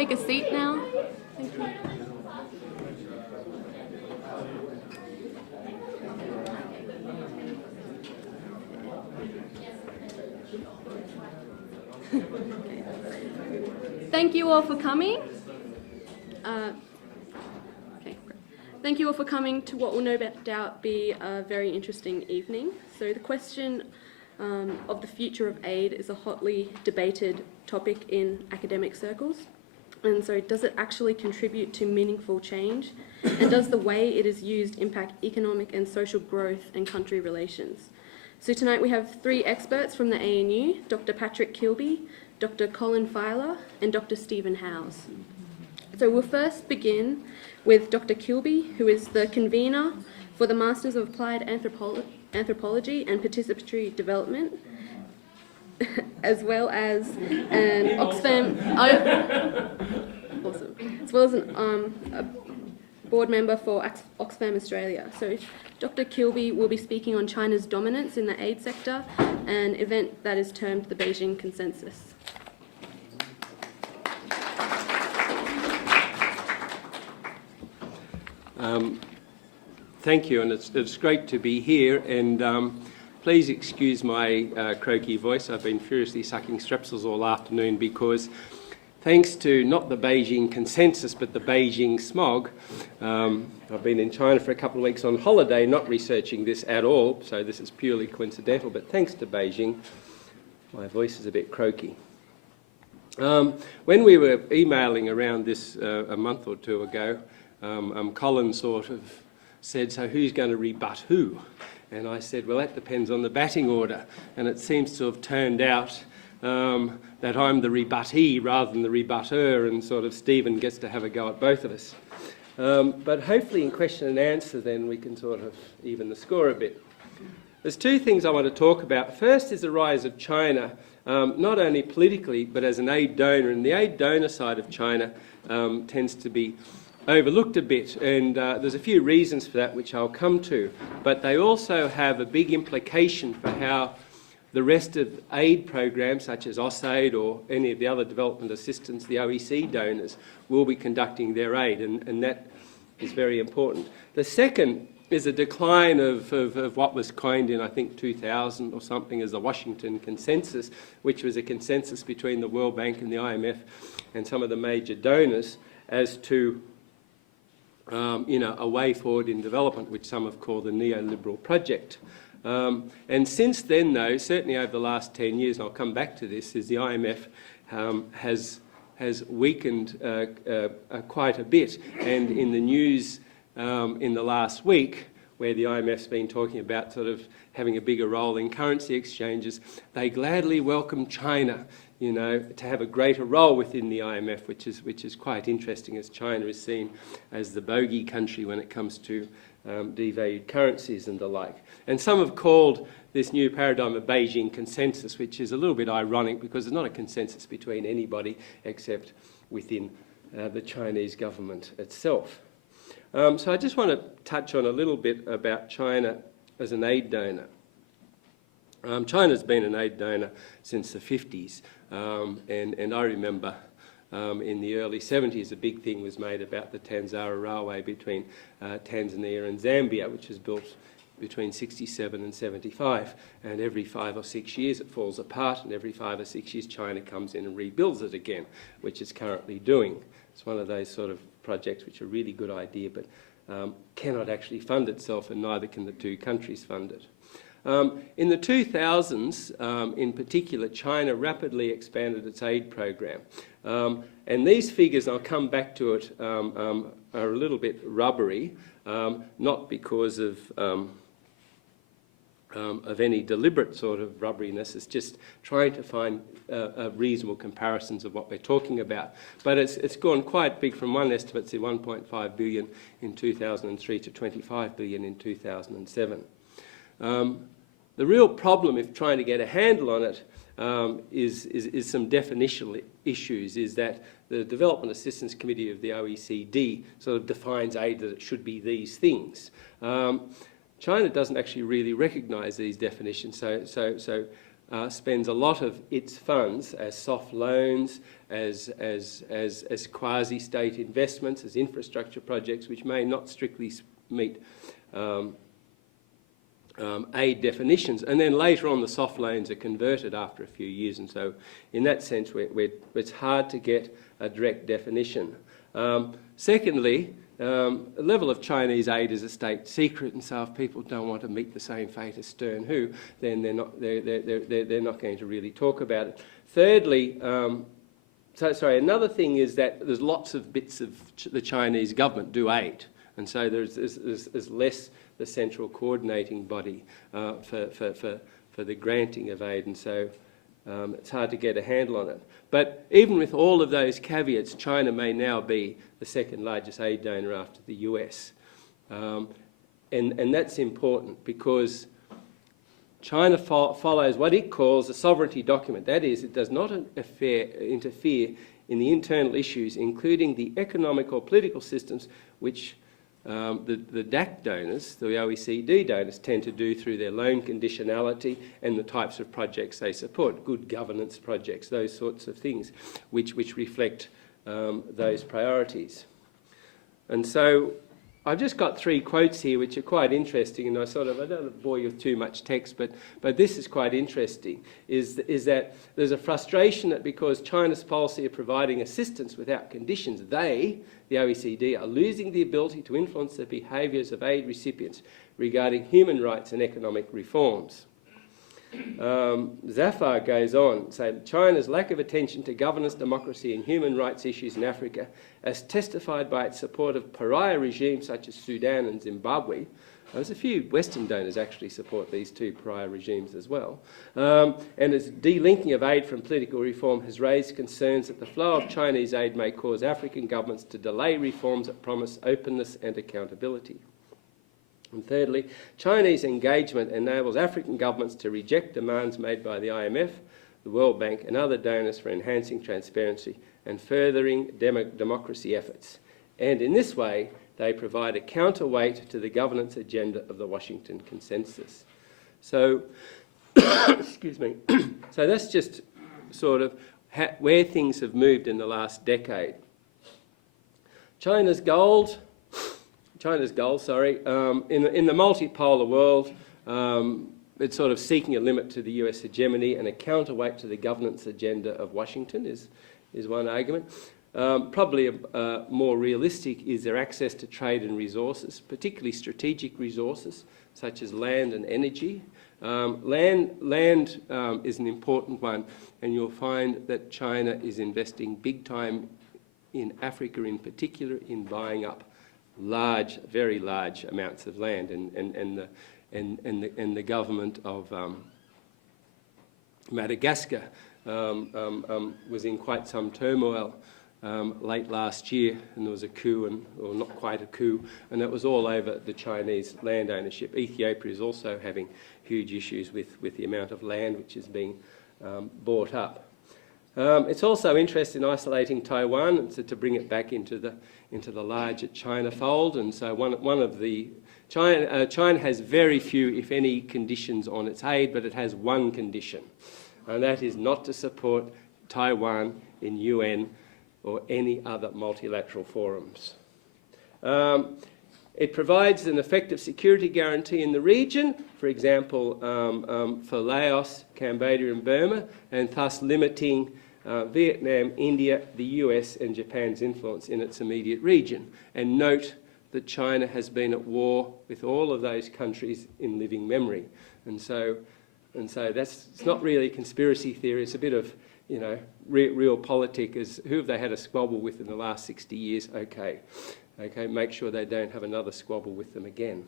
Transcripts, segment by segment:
take a seat now? Thank you. Thank you all for coming. Thank you all for coming to what will no doubt be a very interesting evening. So the question of the future of aid is a hotly debated topic in academic circles. And so does it actually contribute to meaningful change? And does the way it is used impact economic and social growth and country relations? So tonight we have three experts from the ANU, Dr. Patrick Kilby, Dr. Colin Fletcher, and Dr. Stephen Howes. So we'll first begin with Dr. Kilby, who is the convener for the Masters of Applied Anthropology and Participatory Development, as well as an Oxfam, awesome, as well as a board member for Oxfam Australia. So Dr. Kilby will be speaking on China's dominance in the aid sector, an event that is termed the Beijing Consensus. Thank you, and it's great to be here, and please excuse my croaky voice. I've been furiously sucking strepsils all afternoon because thanks to not the Beijing Consensus but the Beijing smog, I've been in China for a couple of weeks on holiday, not researching this at all, so this is purely coincidental, but thanks to Beijing, my voice is a bit croaky. When we were emailing around this a month or two ago, Colin sort of said, so who's going to rebut who? And I said, well, that depends on the batting order. And it seems to have turned out that I'm the rebuttee rather than the rebutteur, and sort of Stephen gets to have a go at both of us. But hopefully in question and answer then we can sort of even the score a bit. There's two things I want to talk about. First is the rise of China, not only politically but as an aid donor. And the aid donor side of China tends to be overlooked a bit, and there's a few reasons for that which I'll come to, but they also have a big implication for how the rest of aid programs such as AusAid or any of the other development assistance, the OEC donors, will be conducting their aid, and that is very important. The second is a decline of what was coined in, I think, 2000 or something as the Washington Consensus, which was a consensus between the World Bank and the IMF and some of the major donors as to a way forward in development, which some have called the neoliberal project. And since then, though, certainly over the last 10 years, and I'll come back to this, is the IMF has weakened quite a bit. And in the news in the last week, where the IMF's been talking about sort of having a bigger role in currency exchanges, they gladly welcome China, to have a greater role within the IMF, which is quite interesting, as China is seen as the bogey country when it comes to devalued currencies and the like. And some have called this new paradigm a Beijing Consensus, which is a little bit ironic because it's not a consensus between anybody except within the Chinese government itself. So I just want to touch on a little bit about China as an aid donor. China's been an aid donor since the 50s, and I remember in the early 70s a big thing was made about the Tanzara Railway between Tanzania and Zambia, which was built between 67 and 75, and every 5 or 6 years it falls apart, and every 5 or 6 years China comes in and rebuilds it again, which it's currently doing. It's one of those sort of projects which are a really good idea but cannot actually fund itself, and neither can the two countries fund it. In the 2000s, in particular, China rapidly expanded its aid program. And these figures, I'll come back to it, are a little bit rubbery, not because of any deliberate sort of rubberiness. It's just trying to find reasonable comparisons of what we're talking about. But it's gone quite big from one estimate to 1.5 billion in 2003 to 25 billion in 2007. The real problem, if trying to get a handle on it, is some definitional issues, is that the Development Assistance Committee of the OECD sort of defines aid that it should be these things. China doesn't actually really recognise these definitions, so spends a lot of its funds as soft loans, as quasi-state investments, as infrastructure projects, which may not strictly meet aid definitions, and then later on the soft loans are converted after a few years, and so in that sense it's hard to get a direct definition. Secondly, the level of Chinese aid is a state secret, and so if people don't want to meet the same fate as Stern Hu, then they're not going to really talk about it. Thirdly, another thing is that there's lots of bits of the Chinese government do aid, and so there's less the central coordinating body for the granting of aid, and so it's hard to get a handle on it. But even with all of those caveats, China may now be the second largest aid donor after the US. And that's important because China follows what it calls a sovereignty document. That is, it does not interfere in the internal issues, including the economic or political systems which the DAC donors, the OECD donors, tend to do through their loan conditionality and the types of projects they support, good governance projects, those sorts of things, which reflect those priorities. And so I've just got 3 quotes here which are quite interesting, and I don't bore you with too much text, but this is quite interesting, is that there's a frustration that because China's policy of providing assistance without conditions, they, the OECD, are losing the ability to influence the behaviours of aid recipients regarding human rights and economic reforms. Zafar goes on, saying China's lack of attention to governance, democracy and human rights issues in Africa, as testified by its support of pariah regimes such as Sudan and Zimbabwe. There's a few Western donors actually support these 2 pariah regimes as well. And its delinking of aid from political reform has raised concerns that the flow of Chinese aid may cause African governments to delay reforms that promise openness and accountability. And thirdly, Chinese engagement enables African governments to reject demands made by the IMF, the World Bank and other donors for enhancing transparency and furthering democracy efforts. And in this way, they provide a counterweight to the governance agenda of the Washington Consensus. So, excuse me, so that's just sort of where things have moved in the last decade. China's goal, in the multipolar world, it's sort of seeking a limit to the US hegemony and a counterweight to the governance agenda of Washington is one argument. Probably more realistic is their access to trade and resources, particularly strategic resources such as land and energy. Land is an important one, and you'll find that China is investing big time in Africa in particular in buying up large, very large amounts of land, and the government of Madagascar was in quite some turmoil late last year, and there was a coup, or not quite a coup, and that was all over the Chinese land ownership. Ethiopia is also having huge issues with the amount of land which is being bought up. It's also interested in isolating Taiwan to bring it back into the larger China fold, and so one of the China has very few, if any, conditions on its aid, but it has one condition, and that is not to support Taiwan in UN or any other multilateral forums. It provides an effective security guarantee in the region, for example, for Laos, Cambodia and Burma, and thus limiting Vietnam, India, the US and Japan's influence in its immediate region. And note that China has been at war with all of those countries in living memory. And so it's not really conspiracy theory, it's a bit of, real politic. As who have they had a squabble with in the last 60 years? Okay, make sure they don't have another squabble with them again.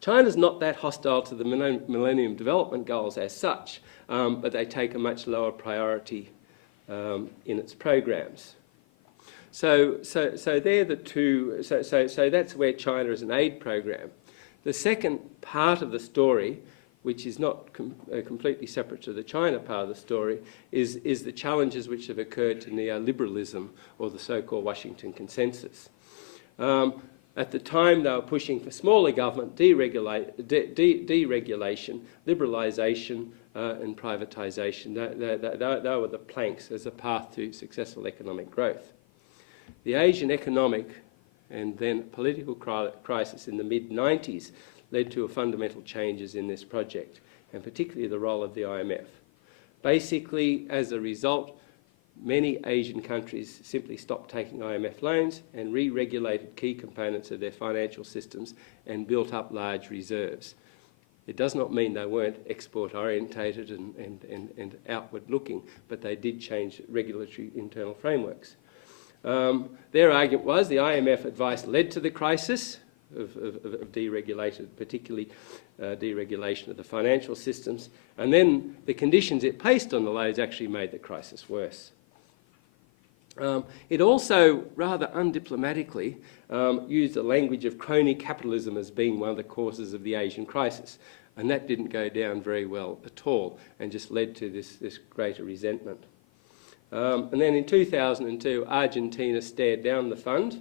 China's not that hostile to the Millennium Development Goals as such, but they take a much lower priority in its programs. So they're the two. So that's where China is an aid program. The second part of the story, which is not completely separate to the China part of the story, is the challenges which have occurred to neoliberalism, or the so-called Washington Consensus. At the time, they were pushing for smaller government, deregulation, liberalisation, and privatisation. They were the planks as a path to successful economic growth. The Asian economic and then political crisis in the mid-90s led to fundamental changes in this project, and particularly the role of the IMF. Basically, as a result, many Asian countries simply stopped taking IMF loans and re-regulated key components of their financial systems and built up large reserves. It does not mean they weren't export-orientated and outward-looking, but they did change regulatory internal frameworks. Their argument was the IMF advice led to the crisis of deregulated, particularly deregulation of the financial systems, and then the conditions it placed on the loans actually made the crisis worse. It also, rather undiplomatically, used the language of crony capitalism as being one of the causes of the Asian crisis, and that didn't go down very well at all and just led to this greater resentment. And then in 2002, Argentina stared down the fund,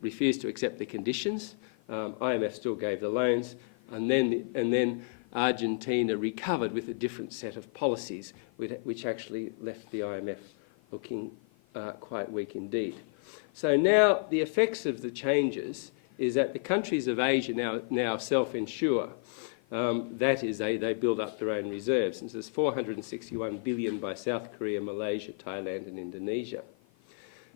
refused to accept the conditions. IMF still gave the loans, and then Argentina recovered with a different set of policies, which actually left the IMF looking quite weak indeed. So now the effects of the changes is that the countries of Asia now self-insure. That is, they build up their own reserves. And so there's 461 billion by South Korea, Malaysia, Thailand and Indonesia.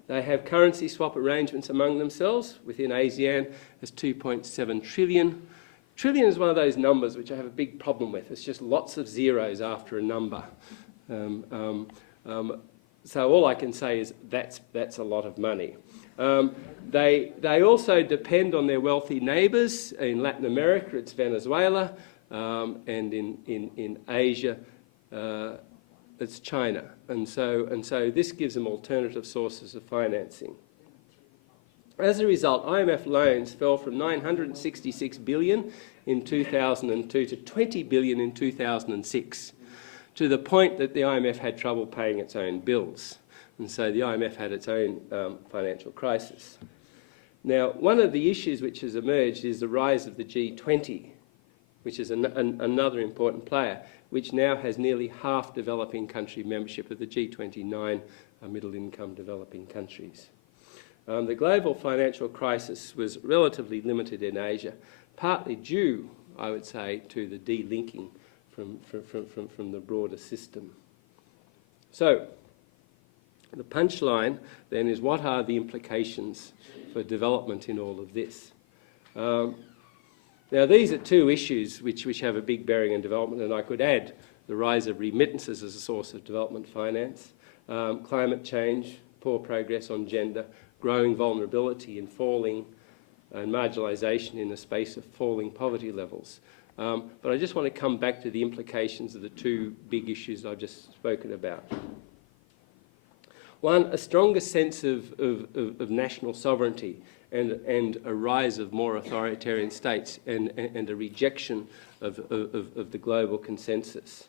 They have currency swap arrangements among themselves. Within ASEAN, there's 2.7 trillion. Trillion is one of those numbers which I have a big problem with. It's just lots of zeros after a number. So all I can say is that's a lot of money. They also depend on their wealthy neighbours. In Latin America, it's Venezuela, and in Asia, it's China. And so this gives them alternative sources of financing. As a result, IMF loans fell from 966 billion in 2002 to 20 billion in 2006, to the point that the IMF had trouble paying its own bills. And so the IMF had its own financial crisis. Now, one of the issues which has emerged is the rise of the G20, which is another important player, which now has nearly half developing country membership of the G29 middle-income developing countries. The global financial crisis was relatively limited in Asia, partly due, I would say, to the de-linking from the broader system. So, the punchline then is, what are the implications for development in all of this? Now, these are two issues which have a big bearing on development, and I could add the rise of remittances as a source of development finance, climate change, poor progress on gender, growing vulnerability and falling and marginalisation in the space of falling poverty levels. But I just want to come back to the implications of the two big issues I've just spoken about. One, a stronger sense of national sovereignty and a rise of more authoritarian states and a rejection of the global consensus.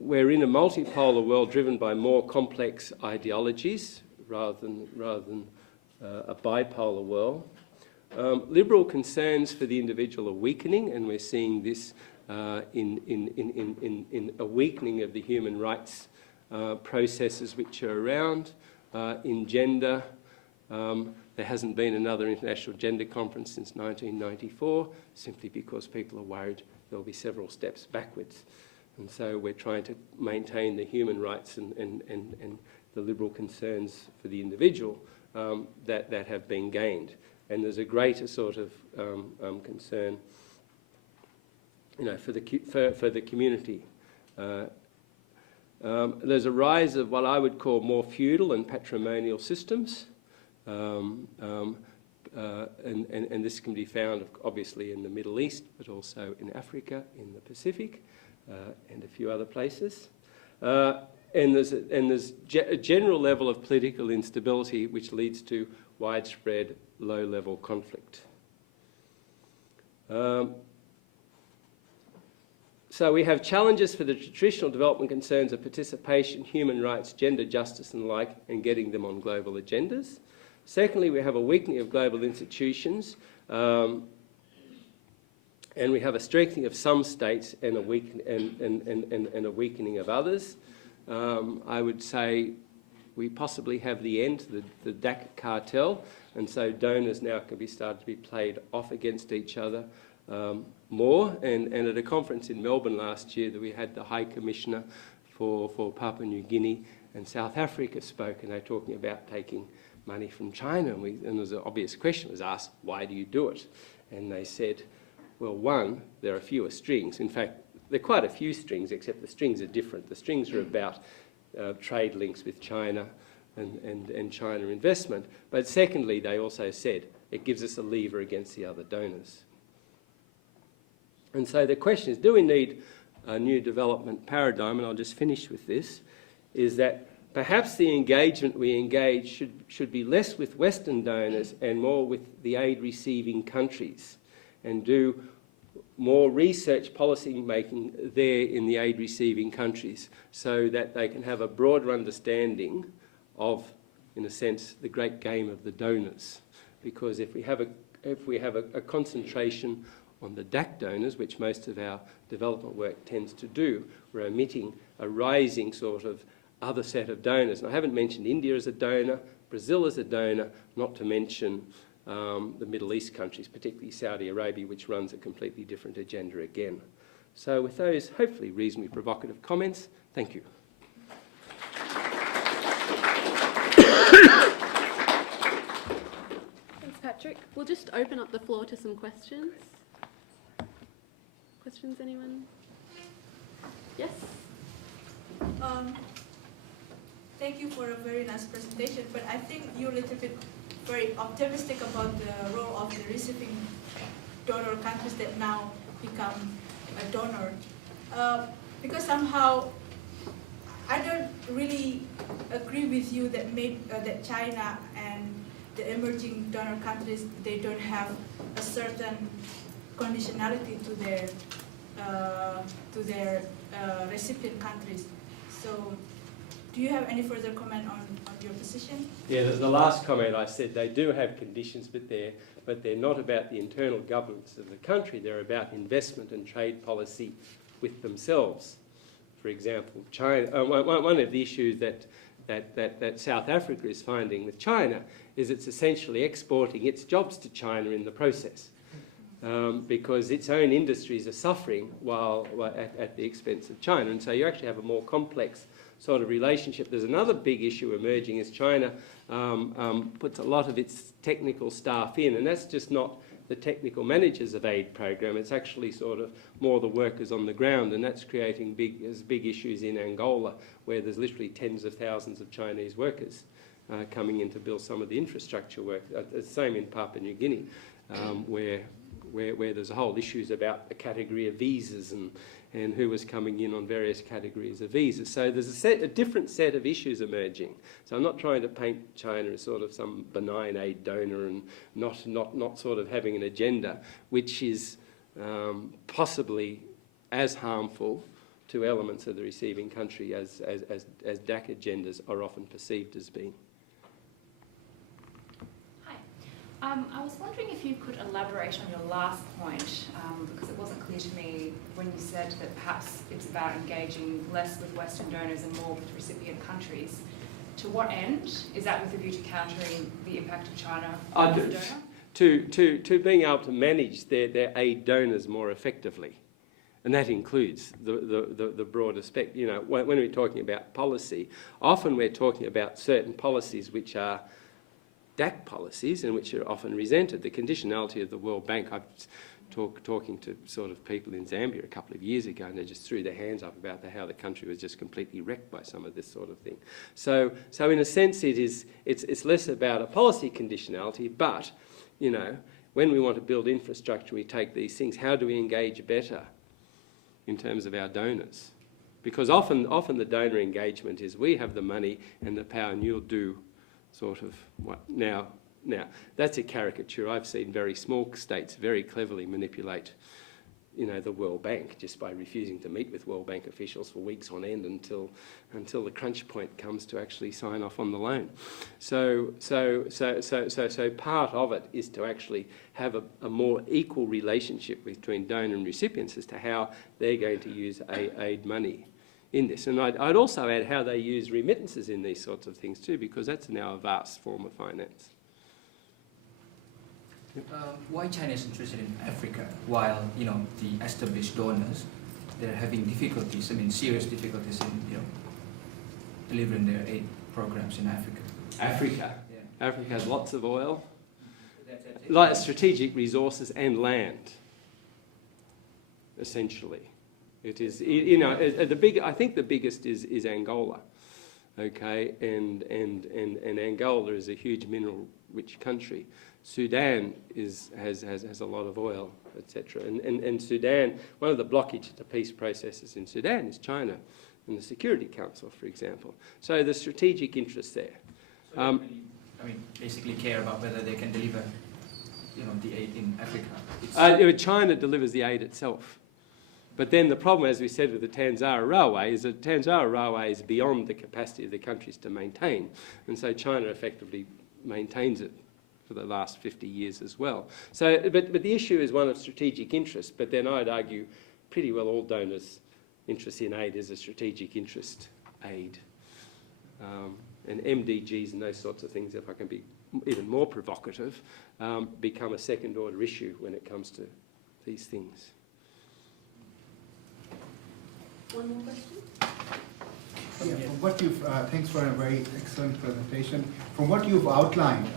We're in a multipolar world driven by more complex ideologies rather than a bipolar world. Liberal concerns for the individual are weakening, and we're seeing this in a weakening of the human rights processes which are around. In gender, there hasn't been another international gender conference since 1994, simply because people are worried there'll be several steps backwards. And so we're trying to maintain the human rights and the liberal concerns for the individual that have been gained. And there's a greater sort of concern, for the community. There's a rise of what I would call more feudal and patrimonial systems, and this can be found obviously in the Middle East, but also in Africa, in the Pacific, and a few other places. And there's a general level of political instability which leads to widespread low-level conflict. So we have challenges for the traditional development concerns of participation, human rights, gender justice and the like, and getting them on global agendas. Secondly, we have a weakening of global institutions. And we have a strengthening of some states and a weakening of others. I would say we possibly have the end to the DAC cartel, and so donors now can be started to be played off against each other more. And at a conference in Melbourne last year that we had the High Commissioner for Papua New Guinea and South Africa spoke, and they're talking about taking money from China. And there was an obvious question was asked, why do you do it? And they said, well, one, there are fewer strings. In fact, there are quite a few strings, except the strings are different. The strings are about trade links with China and China investment. But secondly, they also said it gives us a lever against the other donors. And so the question is, do we need a new development paradigm? And I'll just finish with this, is that perhaps the engagement we engage should be less with Western donors and more with the aid-receiving countries, and do more research policy making there in the aid-receiving countries so that they can have a broader understanding of, in a sense, the great game of the donors. Because if we have a concentration on the DAC donors, which most of our development work tends to do, we're omitting a rising sort of other set of donors. And I haven't mentioned India as a donor, Brazil as a donor, not to mention the Middle East countries, particularly Saudi Arabia, which runs a completely different agenda again. So with those hopefully reasonably provocative comments, thank you. Thanks, Patrick. We'll just open up the floor to some questions. Questions, anyone? Yes? Thank you for a very nice presentation, but I think you're a little bit very optimistic about the role of the receiving donor countries that now become a donor. Because somehow I don't really agree with you that that China and the emerging donor countries, they don't have a certain conditionality to their recipient countries. So do you have any further comment on your position? Yeah, the last comment I said, they do have conditions, but they're not about the internal governance of the country. They're about investment and trade policy with themselves. For example, China. One of the issues that South Africa is finding with China is it's essentially exporting its jobs to China in the process, because its own industries are suffering while at the expense of China, and so you actually have a more complex sort of relationship. There's another big issue emerging as China puts a lot of its technical staff in, and that's just not the technical managers of aid program, it's actually sort of more the workers on the ground, and that's creating big issues in Angola, where there's literally tens of thousands of Chinese workers coming in to build some of the infrastructure work. The same in Papua New Guinea, where there's a whole issues about the category of visas and who was coming in on various categories of visas. So there's a different set of issues emerging. So I'm not trying to paint China as sort of some benign aid donor and not sort of having an agenda, which is possibly as harmful to elements of the receiving country as DAC agendas are often perceived as being. I was wondering if you could elaborate on your last point, because it wasn't clear to me when you said that perhaps it's about engaging less with Western donors and more with recipient countries. To what end? Is that with a view to countering the impact of China on the donor? To being able to manage their aid donors more effectively. And that includes the broader spectrum. You know, when we're talking about policy, often we're talking about certain policies which are DAC policies and which are often resented. The conditionality of the World Bank, I was talking to sort of people in Zambia a couple of years ago, and they just threw their hands up about how the country was just completely wrecked by some of this sort of thing. So in a sense, it's less about a policy conditionality, but, you know, when we want to build infrastructure, we take these things. How do we engage better in terms of our donors? Because often the donor engagement is we have the money and the power, and you'll do sort of what now. That's a caricature. I've seen very small states very cleverly manipulate the World Bank just by refusing to meet with World Bank officials for weeks on end until the crunch point comes to actually sign off on the loan. So part of it is to actually have a more equal relationship between donor and recipients as to how they're going to use aid money in this. And I'd also add how they use remittances in these sorts of things too, because that's now a vast form of finance. Why China is interested in Africa while the established donors, they're having difficulties, serious difficulties in delivering their aid programs in Africa? Africa. Yeah. Africa has lots of oil, That's it. like strategic resources and land. Essentially, it is. I think the biggest is Angola. Okay, and Angola is a huge mineral-rich country. Sudan has a lot of oil, etc. And Sudan, one of the blockages to peace processes in Sudan is China and the Security Council, for example. So the strategic interest there. So basically care about whether they can deliver, the aid in Africa. China delivers the aid itself. But then the problem, as we said with the Tanzara Railway, is that Tanzara Railway is beyond the capacity of the countries to maintain. And so China effectively maintains it for the last 50 years as well. So, but the issue is one of strategic interest, but then I'd argue pretty well all donors' interest in aid is a strategic interest aid. And MDGs and those sorts of things, if I can be even more provocative, become a second-order issue when it comes to these things. One more question? Yeah, from what you've, thanks for a very excellent presentation. From what you've outlined,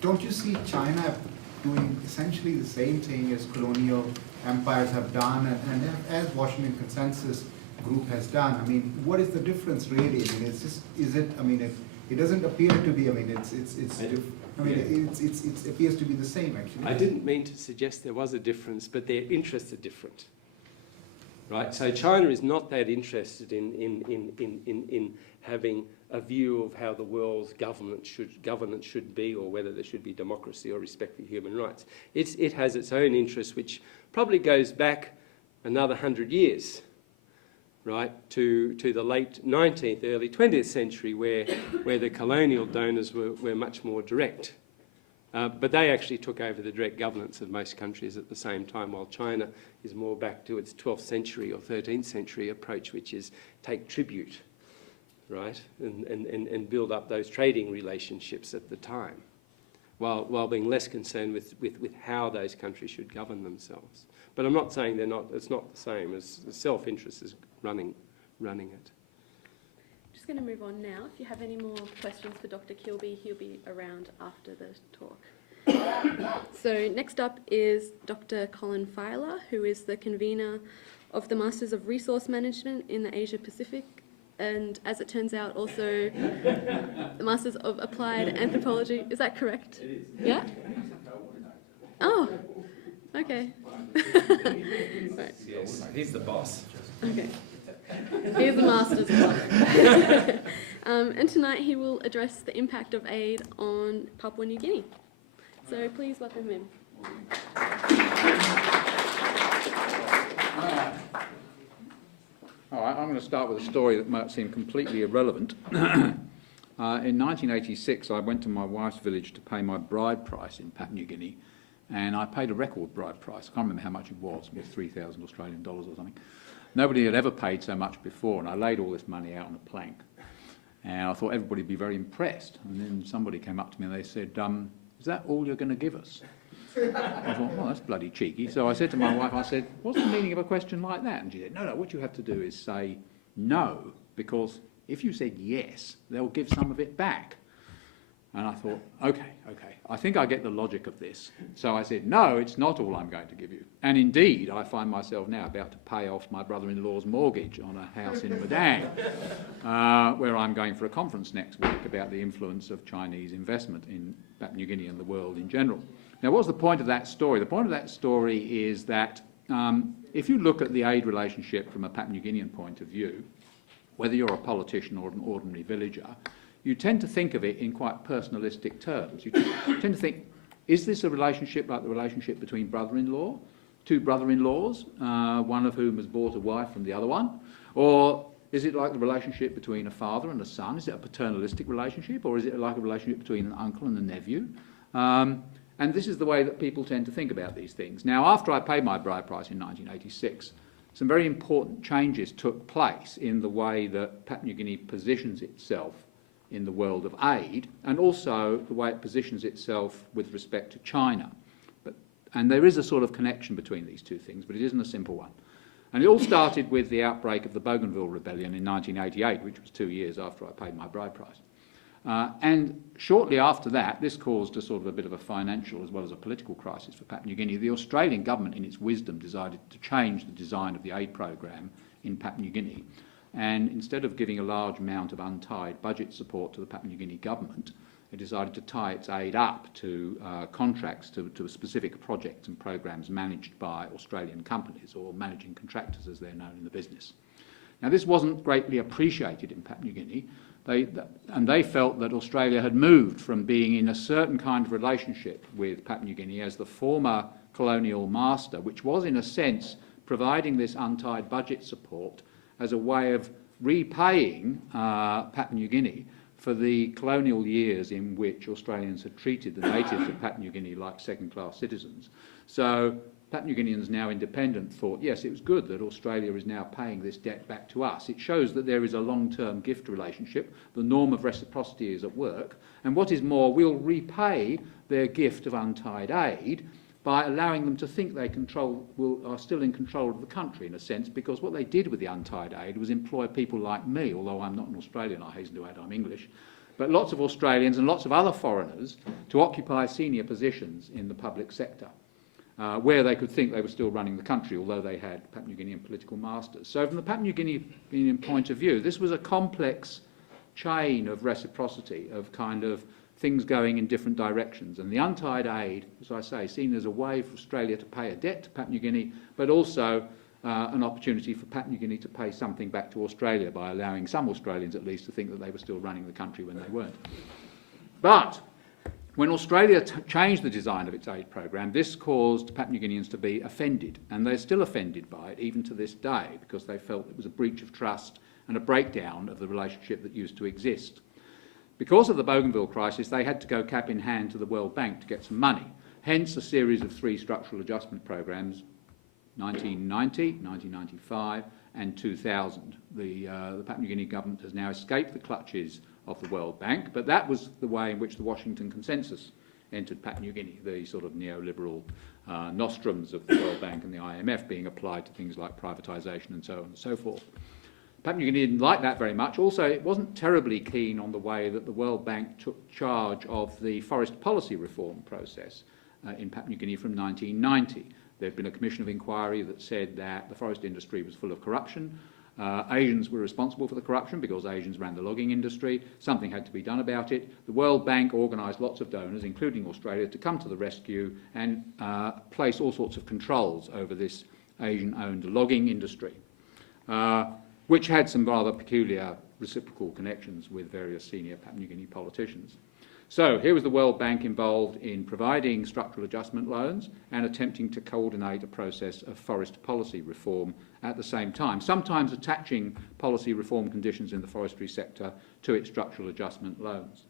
don't you see China doing essentially the same thing as colonial empires have done and as Washington Consensus group has done? What is the difference really? It doesn't appear to be, it appears to be the same actually. I didn't mean to suggest there was a difference, but their interests are different. Right, so China is not that interested in having a view of how the world's governance should be, or whether there should be democracy or respect for human rights. It has its own interest, which probably goes back another 100 years, right, to the late 19th, early 20th century, where the colonial donors were much more direct. But they actually took over the direct governance of most countries at the same time, while China is more back to its 12th century or 13th century approach, which is take tribute, right, and build up those trading relationships at the time, while being less concerned with how those countries should govern themselves. But I'm not saying it's not the same as self-interest is running it. Just going to move on now. If you have any more questions for Dr. Kilby, he'll be around after the talk. So next up is Dr. Colin Fletcher, who is the convener of the Masters of Resource Management in the Asia Pacific, and as it turns out, also the Masters of Applied Anthropology. Is that correct? It is. Yeah? Oh, okay. Right. Yes, he's the boss. Okay. Here's the Masters as well. And tonight he will address the impact of aid on Papua New Guinea. So please welcome him. All right, I'm going to start with a story that might seem completely irrelevant. In 1986, I went to my wife's village to pay my bride price in Papua New Guinea, and I paid a record bride price. I can't remember how much it was, maybe 3,000 Australian dollars or something. Nobody had ever paid so much before, and I laid all this money out on a plank. And I thought everybody would be very impressed. And then somebody came up to me and they said, is that all you're going to give us? I thought, well, that's bloody cheeky. So I said to my wife, I said, what's the meaning of a question like that? And she said, no, what you have to do is say no, because if you said yes, they'll give some of it back. And I thought, okay, I think I get the logic of this. So I said, no, it's not all I'm going to give you. And indeed, I find myself now about to pay off my brother-in-law's mortgage on a house in Madang, where I'm going for a conference next week about the influence of Chinese investment in Papua New Guinea and the world in general. Now, what's the point of that story? The point of that story is that if you look at the aid relationship from a Papua New Guinean point of view, whether you're a politician or an ordinary villager, you tend to think of it in quite personalistic terms. You tend to think, is this a relationship like the relationship between brother-in-law? two brother-in-laws, one of whom has bought a wife from the other one? Or is it like the relationship between a father and a son? Is it a paternalistic relationship, or is it like a relationship between an uncle and a nephew? And this is the way that people tend to think about these things. Now, after I paid my bride price in 1986, some very important changes took place in the way that Papua New Guinea positions itself in the world of aid, and also the way it positions itself with respect to China. And there is a sort of connection between these two things, but it isn't a simple one. And it all started with the outbreak of the Bougainville Rebellion in 1988, which was 2 years after I paid my bride price. And shortly after that, this caused a sort of a bit of a financial as well as a political crisis for Papua New Guinea. The Australian government, in its wisdom, decided to change the design of the aid program in Papua New Guinea. And instead of giving a large amount of untied budget support to the Papua New Guinea government, it decided to tie its aid up to contracts to specific projects and programs managed by Australian companies, or managing contractors as they're known in the business. Now, this wasn't greatly appreciated in Papua New Guinea, and they felt that Australia had moved from being in a certain kind of relationship with Papua New Guinea as the former colonial master, which was in a sense providing this untied budget support as a way of repaying Papua New Guinea for the colonial years in which Australians had treated the natives of Papua New Guinea like second-class citizens. So Papua New Guineans, now independent, thought, yes, it was good that Australia is now paying this debt back to us. It shows that there is a long-term gift relationship. The norm of reciprocity is at work. And what is more, we'll repay their gift of untied aid by allowing them to think they are still in control of the country, in a sense, because what they did with the untied aid was employ people like me, although I'm not an Australian, I hasten to add I'm English, but lots of Australians and lots of other foreigners to occupy senior positions in the public sector, where they could think they were still running the country, although they had Papua New Guinean political masters. So from the Papua New Guinean point of view, this was a complex chain of reciprocity, of kind of things going in different directions. And the untied aid, as I say, seen as a way for Australia to pay a debt to Papua New Guinea, but also an opportunity for Papua New Guinea to pay something back to Australia by allowing some Australians at least to think that they were still running the country when they weren't. But when Australia changed the design of its aid program, this caused Papua New Guineans to be offended, and they're still offended by it even to this day, because they felt it was a breach of trust and a breakdown of the relationship that used to exist. Because of the Bougainville crisis, they had to go cap in hand to the World Bank to get some money, hence a series of 3 structural adjustment programs, 1990, 1995 and 2000. The Papua New Guinea government has now escaped the clutches of the World Bank, but that was the way in which the Washington Consensus entered Papua New Guinea, the sort of neoliberal nostrums of the World Bank and the IMF being applied to things like privatisation and so on and so forth. Papua New Guinea didn't like that very much. Also, it wasn't terribly keen on the way that the World Bank took charge of the forest policy reform process in Papua New Guinea from 1990. There had been a commission of inquiry that said that the forest industry was full of corruption. Asians were responsible for the corruption because Asians ran the logging industry. Something had to be done about it. The World Bank organised lots of donors, including Australia, to come to the rescue and place all sorts of controls over this Asian-owned logging industry, which had some rather peculiar reciprocal connections with various senior Papua New Guinea politicians. So here was the World Bank involved in providing structural adjustment loans and attempting to coordinate a process of forest policy reform at the same time, sometimes attaching policy reform conditions in the forestry sector to its structural adjustment loans.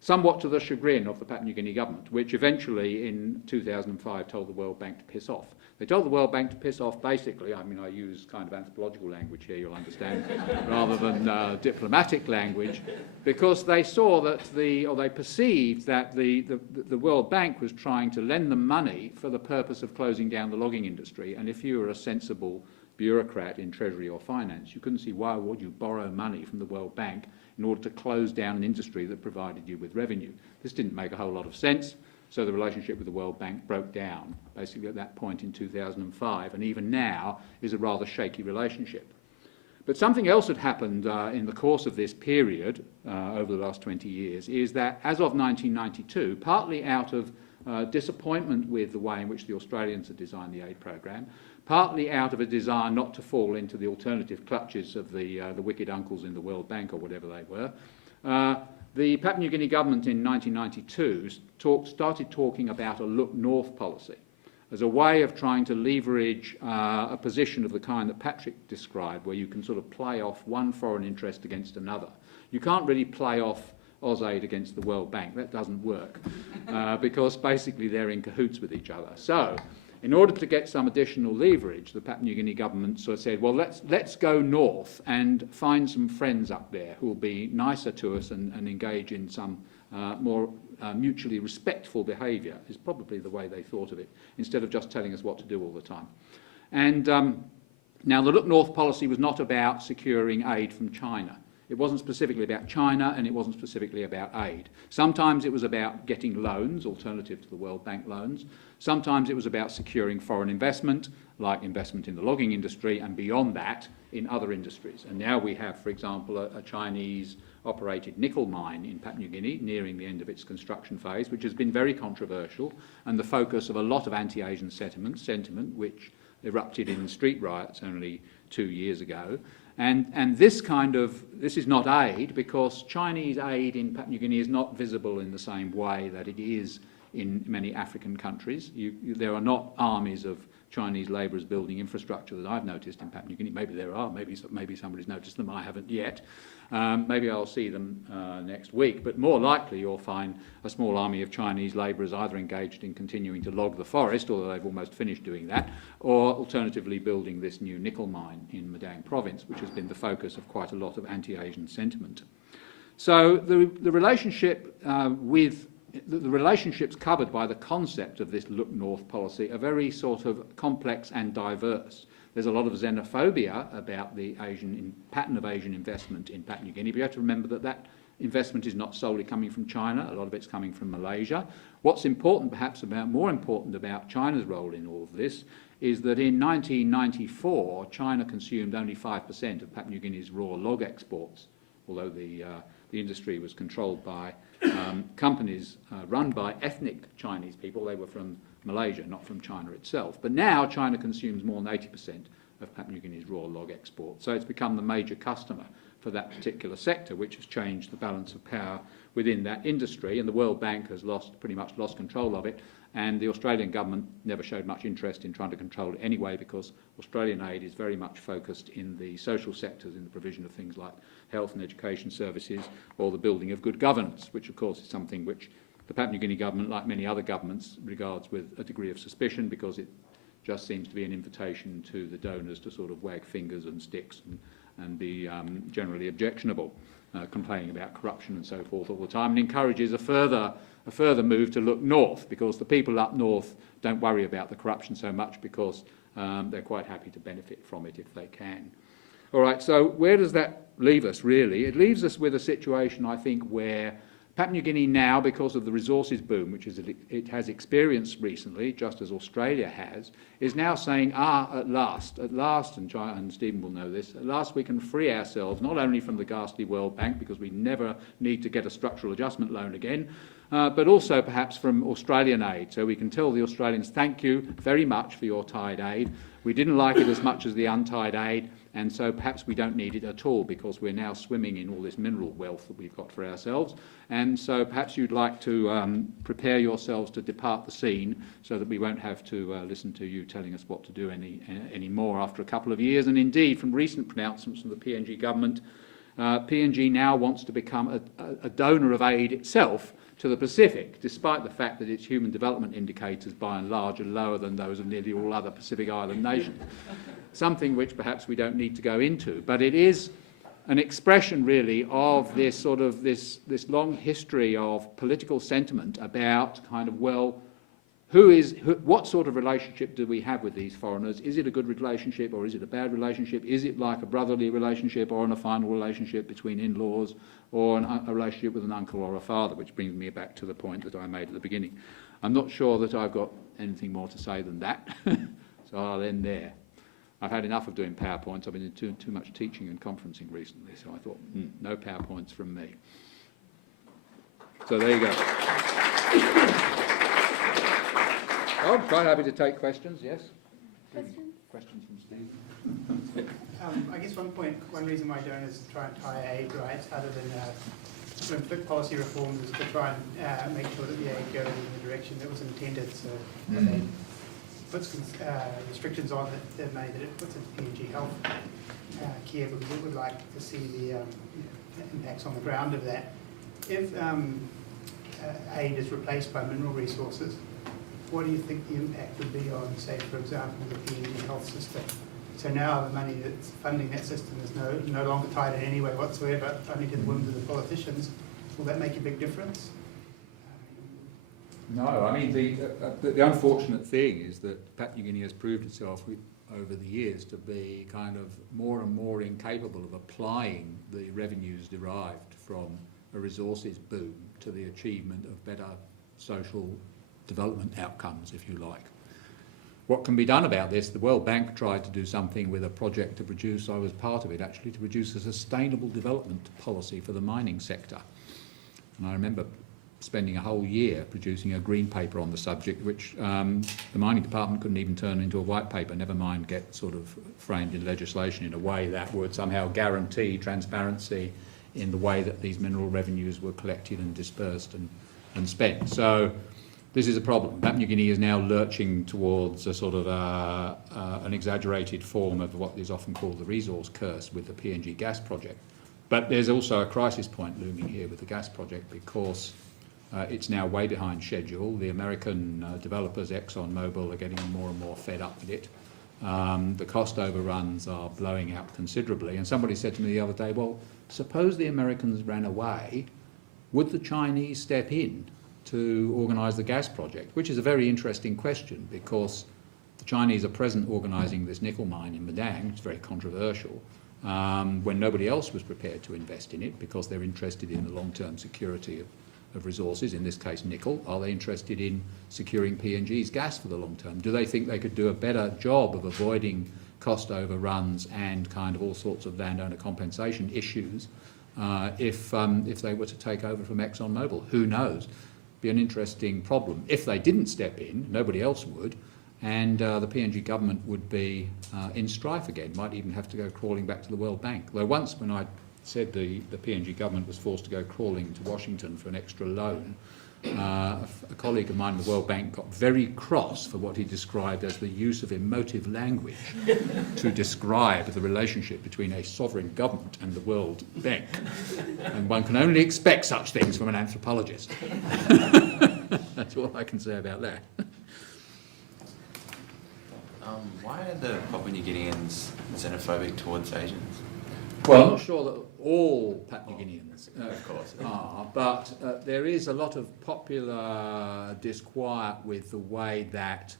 Somewhat to the chagrin of the Papua New Guinea government, which eventually in 2005 told the World Bank to piss off. They told the World Bank to piss off basically, I mean I use kind of anthropological language here, you'll understand, rather than diplomatic language, because they saw that they perceived that the World Bank was trying to lend them money for the purpose of closing down the logging industry, and if you were a sensible bureaucrat in Treasury or Finance, you couldn't see why would you borrow money from the World Bank in order to close down an industry that provided you with revenue. This didn't make a whole lot of sense. So the relationship with the World Bank broke down basically at that point in 2005, and even now is a rather shaky relationship. But something else had happened in the course of this period over the last 20 years is that as of 1992, partly out of disappointment with the way in which the Australians had designed the aid program, partly out of a desire not to fall into the alternative clutches of the wicked uncles in the World Bank or whatever they were, the Papua New Guinea government in 1992 started talking about a look north policy, as a way of trying to leverage a position of the kind that Patrick described, where you can sort of play off one foreign interest against another. You can't really play off AusAid against the World Bank. That doesn't work because basically they're in cahoots with each other. So in order to get some additional leverage, the Papua New Guinea government sort of said, well, let's go north and find some friends up there who will be nicer to us and engage in some more mutually respectful behaviour, is probably the way they thought of it, instead of just telling us what to do all the time. And now the Look North policy was not about securing aid from China. It wasn't specifically about China, and it wasn't specifically about aid. Sometimes it was about getting loans, alternative to the World Bank loans. Sometimes it was about securing foreign investment, like investment in the logging industry, and beyond that, in other industries. And now we have, for example, a Chinese-operated nickel mine in Papua New Guinea, nearing the end of its construction phase, which has been very controversial, and the focus of a lot of anti-Asian sentiment, which erupted in street riots only 2 years ago. And this is not aid, because Chinese aid in Papua New Guinea is not visible in the same way that it is in many African countries. There are not armies of Chinese labourers building infrastructure that I've noticed in Papua New Guinea. Maybe there are, maybe somebody's noticed them, I haven't yet. Maybe I'll see them next week, but more likely you'll find a small army of Chinese labourers either engaged in continuing to log the forest, although they've almost finished doing that, or alternatively building this new nickel mine in Madang province, which has been the focus of quite a lot of anti-Asian sentiment. So the relationship the relationships covered by the concept of this Look North policy are very sort of complex and diverse. There's a lot of xenophobia about the pattern of Asian investment in Papua New Guinea, but you have to remember that that investment is not solely coming from China. A lot of it's coming from Malaysia. What's important, perhaps more important about China's role in all of this, is that in 1994, China consumed only 5% of Papua New Guinea's raw log exports, although the industry was controlled by companies run by ethnic Chinese people. They were from Malaysia, not from China itself. But now China consumes more than 80% of Papua New Guinea's raw log exports. So it's become the major customer for that particular sector, which has changed the balance of power within that industry. And the World Bank has pretty much lost control of it. And the Australian government never showed much interest in trying to control it anyway, because Australian aid is very much focused in the social sectors, in the provision of things like health and education services, or the building of good governance, which of course is something which the Papua New Guinea government, like many other governments, regards with a degree of suspicion, because it just seems to be an invitation to the donors to sort of wag fingers and sticks and be generally objectionable, complaining about corruption and so forth all the time, and encourages a further move to look north, because the people up north don't worry about the corruption so much, because they're quite happy to benefit from it if they can. All right, so where does that leave us, really? It leaves us with a situation, I think, where Papua New Guinea now, because of the resources boom, which it has experienced recently, just as Australia has, is now saying, at last, and Stephen will know this, at last we can free ourselves not only from the ghastly World Bank, because we never need to get a structural adjustment loan again, but also perhaps from Australian aid. So we can tell the Australians, thank you very much for your tied aid. We didn't like it as much as the untied aid, and so perhaps we don't need it at all, because we're now swimming in all this mineral wealth that we've got for ourselves. And so perhaps you'd like to prepare yourselves to depart the scene, so that we won't have to listen to you telling us what to do any more after a couple of years. And indeed, from recent pronouncements from the PNG government, PNG now wants to become a donor of aid itself to the Pacific, despite the fact that its human development indicators, by and large, are lower than those of nearly all other Pacific Island nations. Something which perhaps we don't need to go into, but it is an expression, really, of this sort of this long history of political sentiment about kind of, well, what sort of relationship do we have with these foreigners? Is it a good relationship, or is it a bad relationship? Is it like a brotherly relationship, or a final relationship between in-laws, or a relationship with an uncle or a father, which brings me back to the point that I made at the beginning. I'm not sure that I've got anything more to say than that, so I'll end there. I've had enough of doing PowerPoints. I've been doing too much teaching and conferencing recently, so I thought, no PowerPoints from me. So there you go. I'm quite happy to take questions, yes? Questions? Questions from Steve? I guess one reason why donors try and tie aid, right, other than flip policy reforms, is to try and make sure that the aid goes in the direction that was intended, so that they puts restrictions on the money that it puts into PNG health care, because it would like to see the impacts on the ground of that. If aid is replaced by mineral resources, what do you think the impact would be on, say, for example, the PNG health system? So now the money that's funding that system is no longer tied in any way whatsoever, only to the whims of the politicians. Will that make a big difference? No, I mean, the unfortunate thing is that Papua New Guinea has proved itself over the years to be kind of more and more incapable of applying the revenues derived from a resources boom to the achievement of better social development outcomes, if you like. What can be done about this? The World Bank tried to do something with a project to produce, I was part of it actually, to produce a sustainable development policy for the mining sector. And I remember spending a whole year producing a green paper on the subject, which the mining department couldn't even turn into a white paper, never mind get sort of framed in legislation in a way that would somehow guarantee transparency in the way that these mineral revenues were collected and dispersed and spent. So this is a problem. Papua New Guinea is now lurching towards a sort of an exaggerated form of what is often called the resource curse with the PNG gas project. But there's also a crisis point looming here with the gas project, because it's now way behind schedule. The American developers, ExxonMobil, are getting more and more fed up with it. The cost overruns are blowing out considerably. And somebody said to me the other day, well, suppose the Americans ran away, would the Chinese step in to organise the gas project? Which is a very interesting question, because the Chinese are present organising this nickel mine in Madang. It's very controversial, when nobody else was prepared to invest in it because they're interested in the long-term security of resources, in this case nickel. Are they interested in securing PNG's gas for the long term? Do they think they could do a better job of avoiding cost overruns and kind of all sorts of landowner compensation issues if they were to take over from ExxonMobil? Who knows? Be an interesting problem. If they didn't step in, nobody else would, and the PNG government would be in strife again, might even have to go crawling back to the World Bank. Though once, when I said the PNG government was forced to go crawling to Washington for an extra loan, a colleague of mine in the World Bank got very cross for what he described as the use of emotive language to describe the relationship between a sovereign government and the World Bank. And one can only expect such things from an anthropologist. That's all I can say about that. Why are the Papua New Guineans xenophobic towards Asians? Well, I'm not sure that all Papua New Guineans Of course. are, but there is a lot of popular disquiet with the way that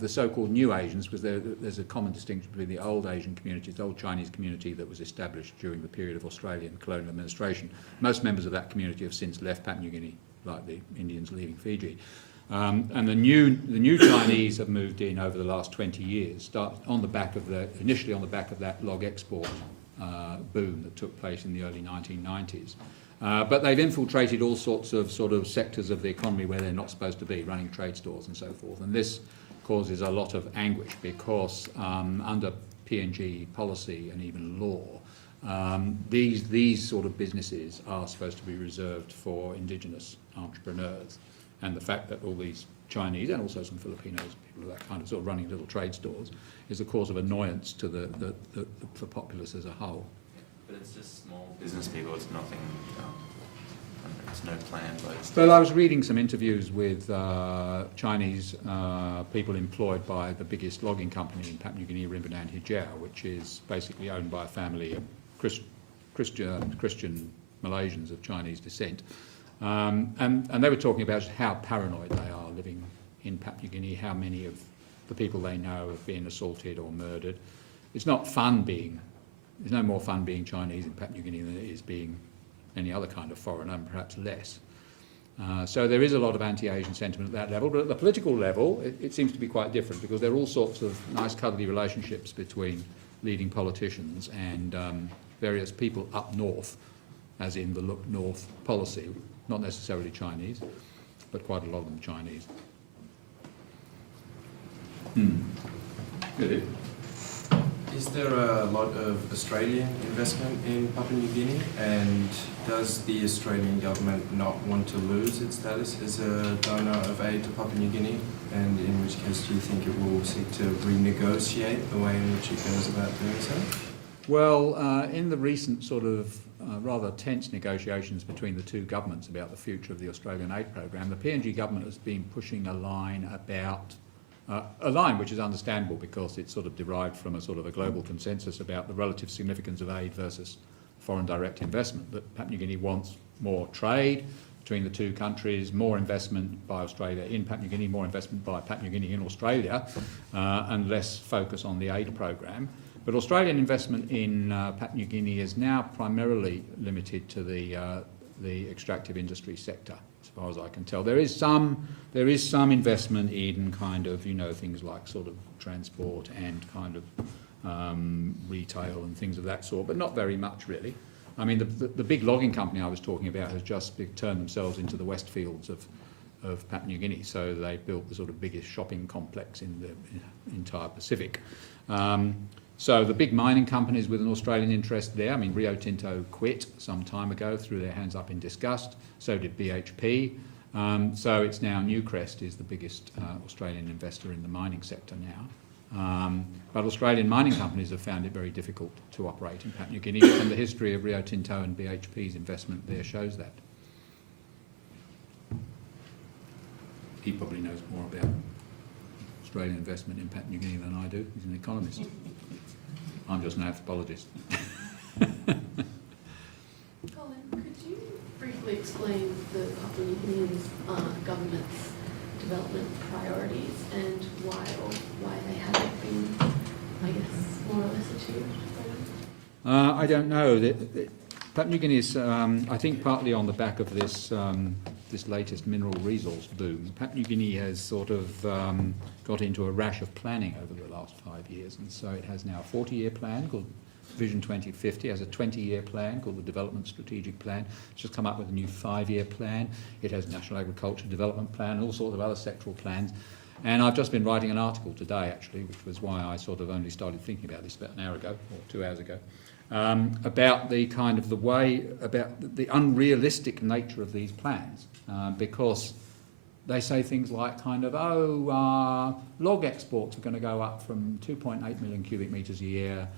the so-called new Asians, because there's a common distinction between the old Asian community, the old Chinese community that was established during the period of Australian colonial administration. Most members of that community have since left Papua New Guinea, like the Indians leaving Fiji. And the new Chinese have moved in over the last 20 years, initially on the back of that log export boom that took place in the early 1990s. But they've infiltrated all sorts of sectors of the economy where they're not supposed to be, running trade stores and so forth. And this causes a lot of anguish because under PNG policy and even law, these sort of businesses are supposed to be reserved for indigenous entrepreneurs. And the fact that all these Chinese and also some Filipinos, people of that kind of sort of running little trade stores, is a cause of annoyance to the populace as a whole. But it's just small business people, it's nothing, it's no plan. Well, I was reading some interviews with Chinese people employed by the biggest logging company in Papua New Guinea, Rimbadan Hijau, which is basically owned by a family of Christian Malaysians of Chinese descent. And they were talking about how paranoid they are living in Papua New Guinea, how many of the people they know have been assaulted or murdered. It's not fun there's no more fun being Chinese in Papua New Guinea than it is being any other kind of foreigner, and perhaps less. So there is a lot of anti-Asian sentiment at that level, but at the political level it seems to be quite different, because there are all sorts of nice cuddly relationships between leading politicians and various people up north, as in the Look North policy. Not necessarily Chinese, but quite a lot of them Chinese. Yeah, Is there a lot of Australian investment in Papua New Guinea, and does the Australian government not want to lose its status as a donor of aid to Papua New Guinea? And in which case do you think it will seek to renegotiate the way in which it goes about doing so? Well, in the recent sort of rather tense negotiations between the two governments about the future of the Australian aid program, the PNG government has been pushing a line about a line which is understandable because it's sort of derived from a sort of a global consensus about the relative significance of aid versus foreign direct investment, that Papua New Guinea wants more trade between the two countries, more investment by Australia in Papua New Guinea, more investment by Papua New Guinea in Australia, and less focus on the aid program. But Australian investment in Papua New Guinea is now primarily limited to the extractive industry sector, as far as I can tell. There is some investment in kind of, you know, things like sort of transport and kind of retail and things of that sort, but not very much really. I mean, the big logging company I was talking about has just turned themselves into the West Fields of Papua New Guinea, so they built the sort of biggest shopping complex in the entire Pacific. So the big mining companies with an Australian interest there, I mean, Rio Tinto quit some time ago, threw their hands up in disgust, so did BHP. So it's now Newcrest is the biggest Australian investor in the mining sector now. But Australian mining companies have found it very difficult to operate in Papua New Guinea, and the history of Rio Tinto and BHP's investment there shows that. He probably knows more about Australian investment in Papua New Guinea than I do. He's an economist. I'm just an anthropologist. Colin, could you briefly explain the Papua New Guinean government's development priorities and why they haven't been, I guess, more or less achieved? I don't know. Papua New Guinea is, I think, partly on the back of this this latest mineral resource boom. Papua New Guinea has sort of got into a rash of planning over the last 5 years, and so it has now a 40-year plan called Vision 2050, has a 20-year plan called the Development Strategic Plan. It's just come up with a new 5-year plan. It has National Agriculture Development Plan and all sorts of other sectoral plans. And I've just been writing an article today, actually, which was why I sort of only started thinking about this about an hour ago, or 2 hours ago, about the kind of the way, about the unrealistic nature of these plans, because they say things like kind of, log exports are going to go up from 2.8 million cubic metres a year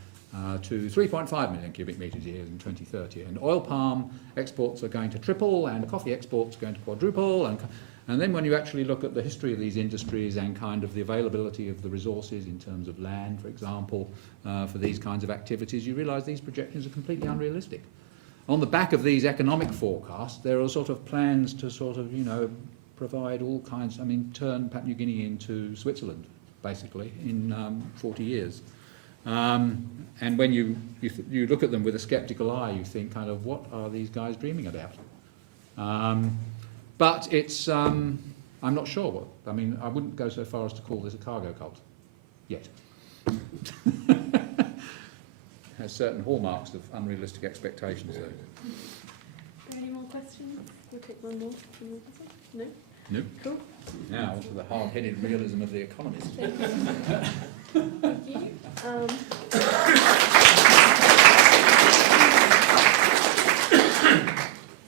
to 3.5 million cubic metres a year in 2030, and oil palm exports are going to triple, and coffee exports are going to quadruple, and then when you actually look at the history of these industries and kind of the availability of the resources in terms of land, for example, for these kinds of activities, you realise these projections are completely unrealistic. On the back of these economic forecasts, there are sort of plans to sort of, you know, provide all kinds, I mean, turn Papua New Guinea into Switzerland, basically, in 40 years. And when you look at them with a sceptical eye, you think kind of, what are these guys dreaming about? But it's, I'm not sure what, I mean, I wouldn't go so far as to call this a cargo cult, yet. Has certain hallmarks of unrealistic expectations, though. Are there any more questions? We'll take one more. No? No. Cool. Now, onto the hard-headed realism of the economist. Thank you.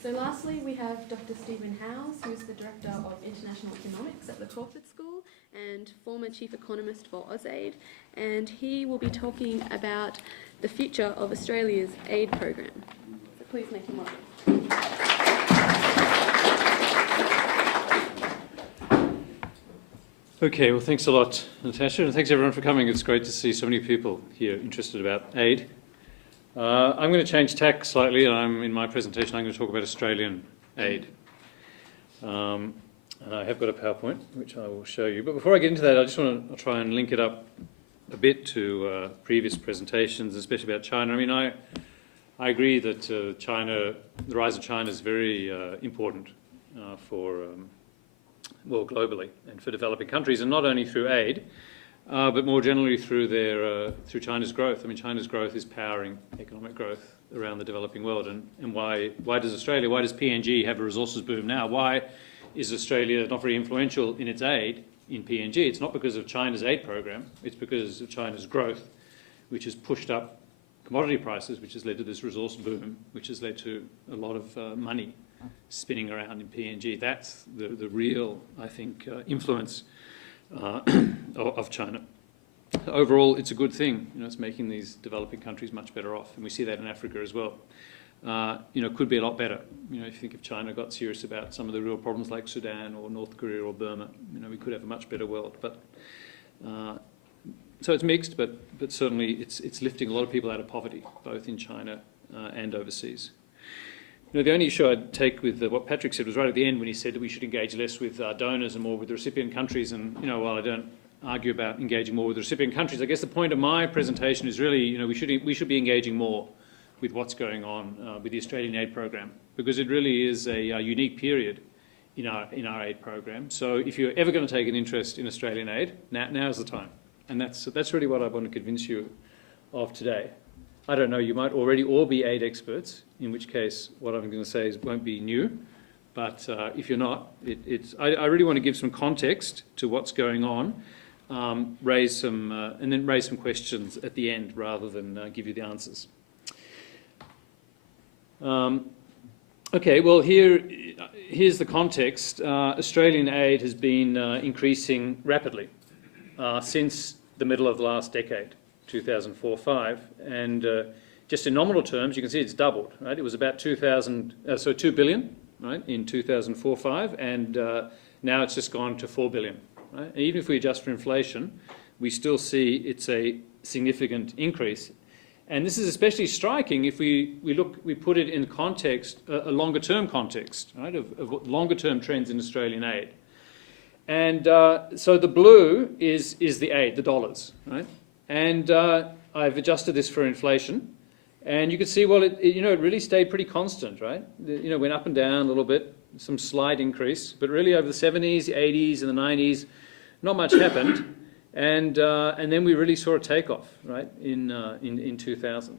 So lastly, we have Dr. Stephen Howes, who is the Director of International Economics at the Crawford School and former Chief Economist for AusAid, and he will be talking about the future of Australia's aid program. So please make him welcome. Okay, well, thanks a lot, Natasha, and thanks everyone for coming. It's great to see so many people here interested about aid. I'm going to change tack slightly, and in my presentation I'm going to talk about Australian aid. And I have got a PowerPoint, which I will show you. But before I get into that, I just want to try and link it up a bit to previous presentations, especially about China. I mean, I agree that China, the rise of China is very important for, well, globally and for developing countries, and not only through aid, but more generally through through China's growth. I mean, China's growth is powering economic growth around the developing world. And why does PNG have a resources boom now? Why is Australia not very influential in its aid in PNG? It's not because of China's aid program. It's because of China's growth, which has pushed up commodity prices, which has led to this resource boom, which has led to a lot of money spinning around in PNG. That's the real, I think, influence of China. Overall, it's a good thing. It's making these developing countries much better off, and we see that in Africa as well. Could be a lot better. If you think if China got serious about some of the real problems like Sudan or North Korea or Burma, we could have a much better world. But so it's mixed, but certainly it's lifting a lot of people out of poverty, both in China and overseas. The only issue I'd take with what Patrick said was right at the end when he said that we should engage less with donors and more with the recipient countries. And while I don't argue about engaging more with the recipient countries, I guess the point of my presentation is really, we should be engaging more with what's going on with the Australian aid program, because it really is a unique period in our aid program. So if you're ever going to take an interest in Australian aid, now's the time. And that's really what I want to convince you of today. I don't know, you might already all be aid experts, in which case what I'm going to say won't be new. But if you're not, I really want to give some context to what's going on, and then raise some questions at the end rather than give you the answers. Okay, well here's the context. Australian aid has been increasing rapidly since the middle of the last decade, 2004-05, and just in nominal terms, you can see it's doubled. Right, it was about 2 billion, right, in 2004-05, and now it's just gone to 4 billion. Right? And even if we adjust for inflation, we still see it's a significant increase. And this is especially striking if we put it in context, a longer-term context, right, of longer-term trends in Australian aid. And so the blue is the aid, the dollars, right? And I've adjusted this for inflation, and you can see, well, it really stayed pretty constant, right? Went up and down a little bit, some slight increase, but really over the 70s, the 80s, and the 90s, not much happened. And then we really saw a takeoff, right, in 2000.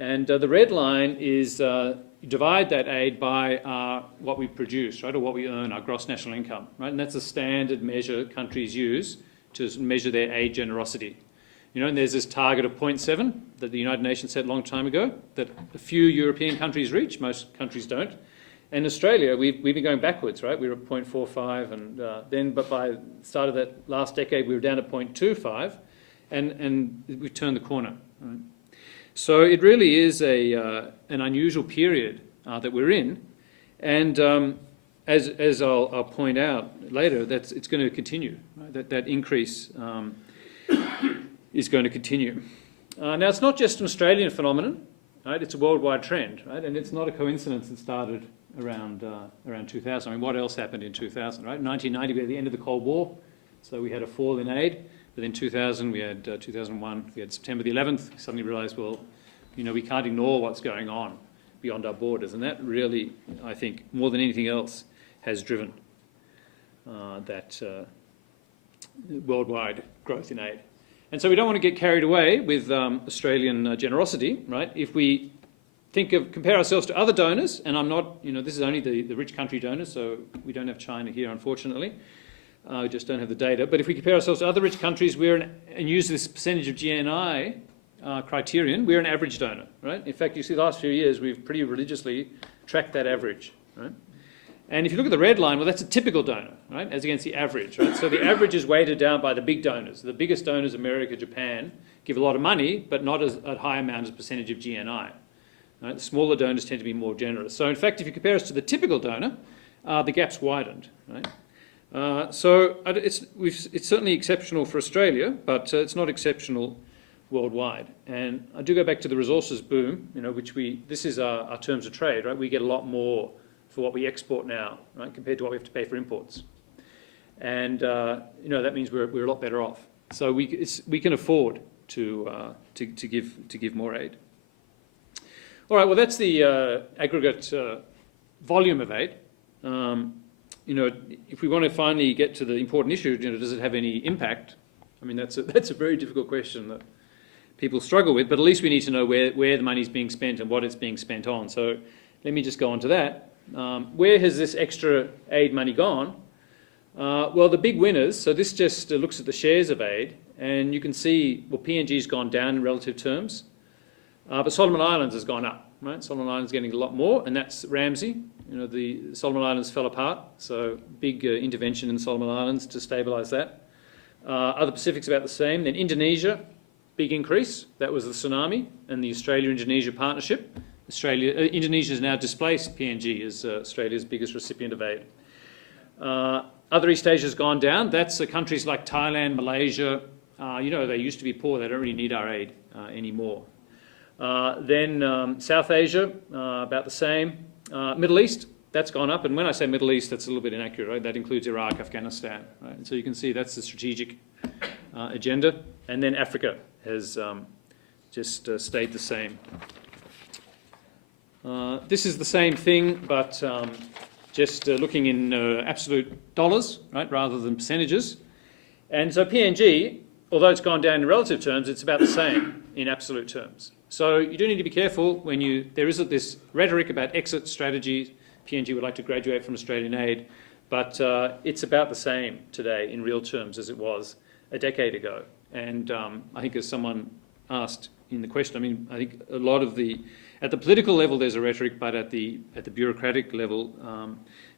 And the red line is you divide that aid by what we produce, right, or what we earn, our gross national income, right? And that's a standard measure countries use to measure their aid generosity. And there's this target of 0.7 that the United Nations set a long time ago that a few European countries reach, most countries don't. And Australia, we've been going backwards, right? We were at 0.45, and but by the start of that last decade, we were down at 0.25, and we've turned the corner. Right? So it really is an unusual period that we're in, and as I'll point out later, it's going to continue. Right? That increase is going to continue. Now, it's not just an Australian phenomenon, right? It's a worldwide trend, right? And it's not a coincidence it started around 2000. I mean, what else happened in 2000, right? 1990, we had the end of the Cold War, so we had a fall in aid. But then 2000, we had 2001, we had September the 11th. We suddenly realised, well, we can't ignore what's going on beyond our borders. And that really, I think, more than anything else, has driven that worldwide growth in aid. And so we don't want to get carried away with Australian generosity, right? If we compare ourselves to other donors, and I'm not, this is only the rich country donors, so we don't have China here, unfortunately. We just don't have the data. But if we compare ourselves to other rich countries, and use this percentage of GNI criterion, we're an average donor, right? In fact, you see the last few years, we've pretty religiously tracked that average, right? And if you look at the red line, well, that's a typical donor, right, as against the average, right? So the average is weighted down by the big donors. The biggest donors, America, Japan, give a lot of money, but not a high amount as a percentage of GNI. Right? The smaller donors tend to be more generous. So in fact, if you compare us to the typical donor, the gap's widened, right? So it's certainly exceptional for Australia, but it's not exceptional worldwide. And I do go back to the resources boom, which this is our terms of trade, right? We get a lot more for what we export now, right, compared to what we have to pay for imports. And that means we're a lot better off. So we can afford to give more aid. All right, well, that's the aggregate volume of aid. If we want to finally get to the important issue, does it have any impact? I mean, that's a very difficult question that people struggle with, but at least we need to know where the money's being spent and what it's being spent on. So let me just go on to that. Where has this extra aid money gone? Well, the big winners, so this just looks at the shares of aid, And you can see, well, PNG's gone down in relative terms, but Solomon Islands has gone up, right? Solomon Islands getting a lot more, and that's Ramsey. You know, the Solomon Islands fell apart, so big intervention in the Solomon Islands to stabilise that. Other Pacific's about the same. Then Indonesia, big increase. That was the tsunami and the Australia-Indonesia partnership. Indonesia has now displaced PNG as Australia's biggest recipient of aid. Other East Asia's gone down. That's countries like Thailand, Malaysia. You know, they used to be poor. They don't really need our aid anymore. Then South Asia, about the same. Middle East, that's gone up. And when I say Middle East, that's a little bit inaccurate, right? That includes Iraq, Afghanistan, right? And so you can see that's the strategic agenda. And then Africa has just stayed the same. This is the same thing, but just looking in absolute dollars, right, rather than percentages. And so PNG, although it's gone down in relative terms, it's about the same in absolute terms. So you do need to be careful when there is this rhetoric about exit strategies. PNG would like to graduate from Australian aid, but it's about the same today in real terms as it was a decade ago. And I think as someone asked in the question, I mean, I think a lot of at the political level there's a rhetoric, but at the bureaucratic level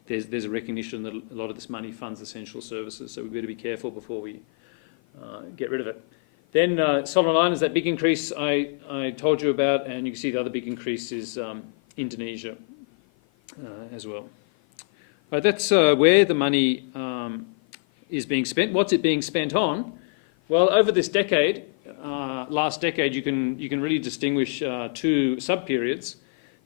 there's a recognition that a lot of this money funds essential services, so we've got to be careful before we get rid of it. Then Solomon Islands, that big increase I told you about, and you can see the other big increase is Indonesia as well. Right, that's where the money is being spent. What's it being spent on? Well, over this decade, last decade, you can really distinguish two sub-periods.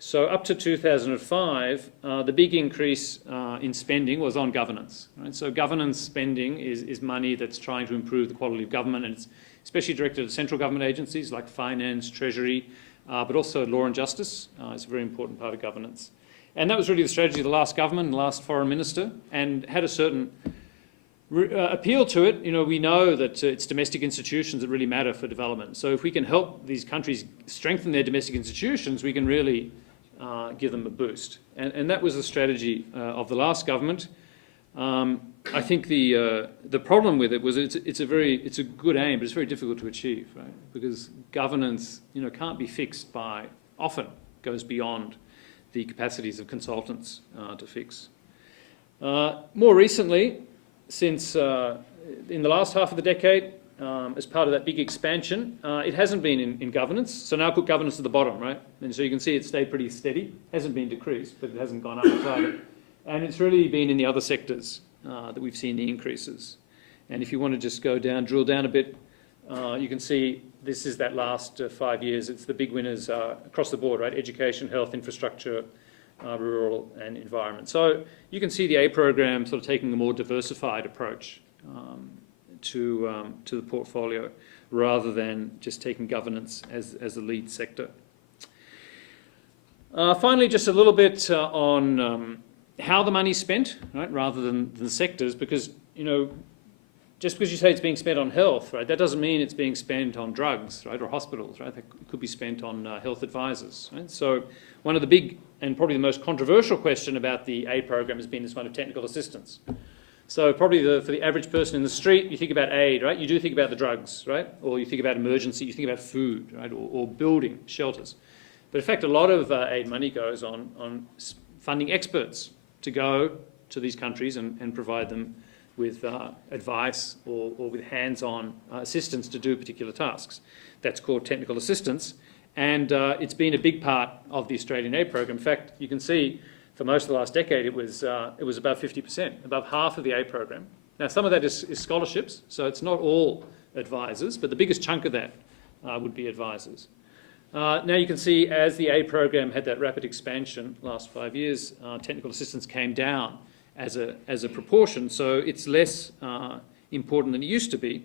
So up to 2005, the big increase in spending was on governance. Right? So governance spending is money that's trying to improve the quality of government, and it's especially directed at central government agencies like finance, treasury, but also law and justice. It's a very important part of governance. And that was really the strategy of the last government and the last foreign minister, and had a certain appeal to it. You know, we know that it's domestic institutions that really matter for development. So if we can help these countries strengthen their domestic institutions, we can really give them a boost. And that was the strategy of the last government. I think the problem with it was it's a good aim, but it's very difficult to achieve, right? Because governance, you know, can't be fixed often goes beyond the capacities of consultants to fix. More recently, since in the last half of the decade, as part of that big expansion, it hasn't been in governance. So now put governance at the bottom, right? And so you can see it stayed pretty steady. Hasn't been decreased, but it hasn't gone up either. And it's really been in the other sectors that we've seen the increases. And if you want to just drill down a bit, you can see this is that last 5 years. It's the big winners across the board, right? Education, health, infrastructure, rural and environment. So you can see the A program sort of taking a more diversified approach to the portfolio rather than just taking governance as the lead sector. Finally, just a little bit on how the money's spent, right, rather than the sectors, because, you know, just because you say it's being spent on health, right, that doesn't mean it's being spent on drugs, right, or hospitals, right? That could be spent on health advisors, right? So one of the big and probably the most controversial question about the A program has been this one of technical assistance. So probably for the average person in the street, you think about aid, right? You do think about the drugs, right? Or you think about emergency, you think about food, right? Or building shelters. But in fact, a lot of aid money goes on funding experts to go to these countries and provide them with advice or with hands-on assistance to do particular tasks. That's called technical assistance. And it's been a big part of the Australian aid program. In fact, you can see for most of the last decade, it was about 50%, above half of the aid program. Now, some of that is scholarships, so it's not all advisors, but the biggest chunk of that would be advisors. Now you can see as the aid program had that rapid expansion last 5 years, technical assistance came down as a proportion, so it's less important than it used to be.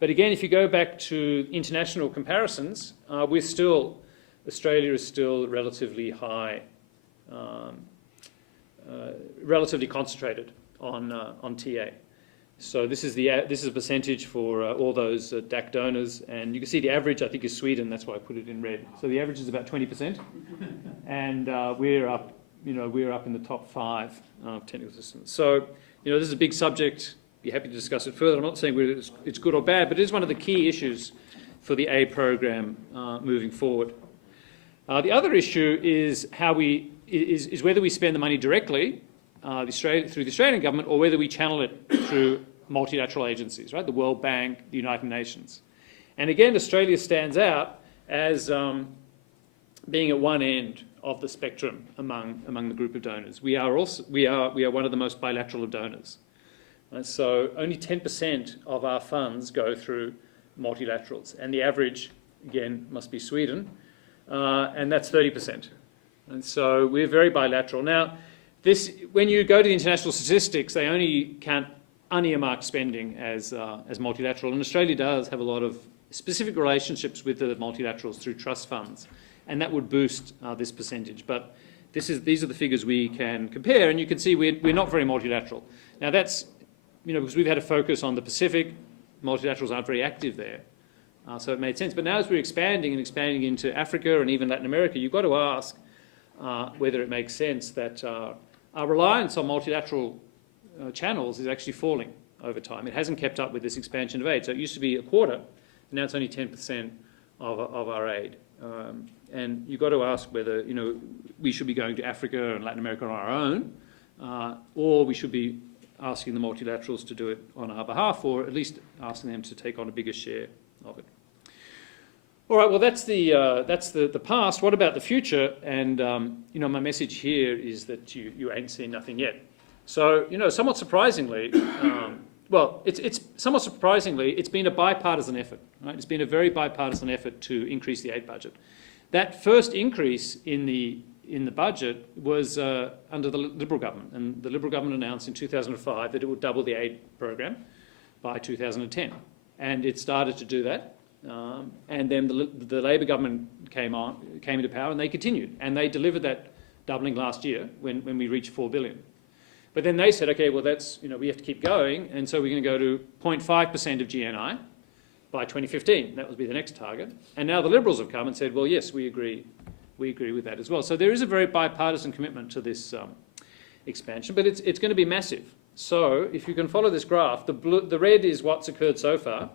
But again, if you go back to international comparisons, Australia is still relatively high, relatively concentrated on TA. So this is a percentage for all those DAC donors, and you can see the average I think is Sweden. That's why I put it in red. So the average is about 20%, and we're up in the top 5 of technical assistance. So this is a big subject be happy to discuss it further. I'm not saying whether it's good or bad, but it is one of the key issues for the aid program moving forward. The other issue is is whether we spend the money directly through the Australian government, or whether we channel it through multilateral agencies, right? The World Bank, the United Nations. And again, Australia stands out as being at one end of the spectrum among the group of donors. We are one of the most bilateral of donors. So only 10% of our funds go through multilaterals, and the average, again, must be Sweden, and that's 30%. And so we're very bilateral. Now, when you go to the international statistics, they only count unearmarked spending as multilateral, and Australia does have a lot of specific relationships with the multilaterals through trust funds, and that would boost this percentage. But these are the figures we can compare, and you can see we're not very multilateral. Now that's, because we've had a focus on the Pacific, multilaterals aren't very active there, so it made sense. But now as we're expanding into Africa and even Latin America, you've got to ask whether it makes sense that our reliance on multilateral channels is actually falling over time. It hasn't kept up with this expansion of aid. So it used to be a quarter, and now it's only 10% of our aid. And you've got to ask whether we should be going to Africa and Latin America on our own, or we should be asking the multilaterals to do it on our behalf, or at least asking them to take on a bigger share of it. All right, well, that's the past. What about the future? And my message here is that you ain't seen nothing yet. So somewhat surprisingly, it's somewhat surprisingly, it's been a bipartisan effort. Right? It's been a very bipartisan effort to increase the aid budget. That first increase in the budget was under the Liberal government, and the Liberal government announced in 2005 that it would double the aid program by 2010, and it started to do that. And then the Labor government came into power, and they continued, and they delivered that doubling last year when we reached 4 billion. But then they said, okay, well that's we have to keep going, and so we're going to go to 0.5% of GNI by 2015. That would be the next target. And now the Liberals have come and said, well, yes, we agree with that as well. So there is a very bipartisan commitment to this expansion, but it's going to be massive. So if you can follow this graph, the red is what's occurred so far,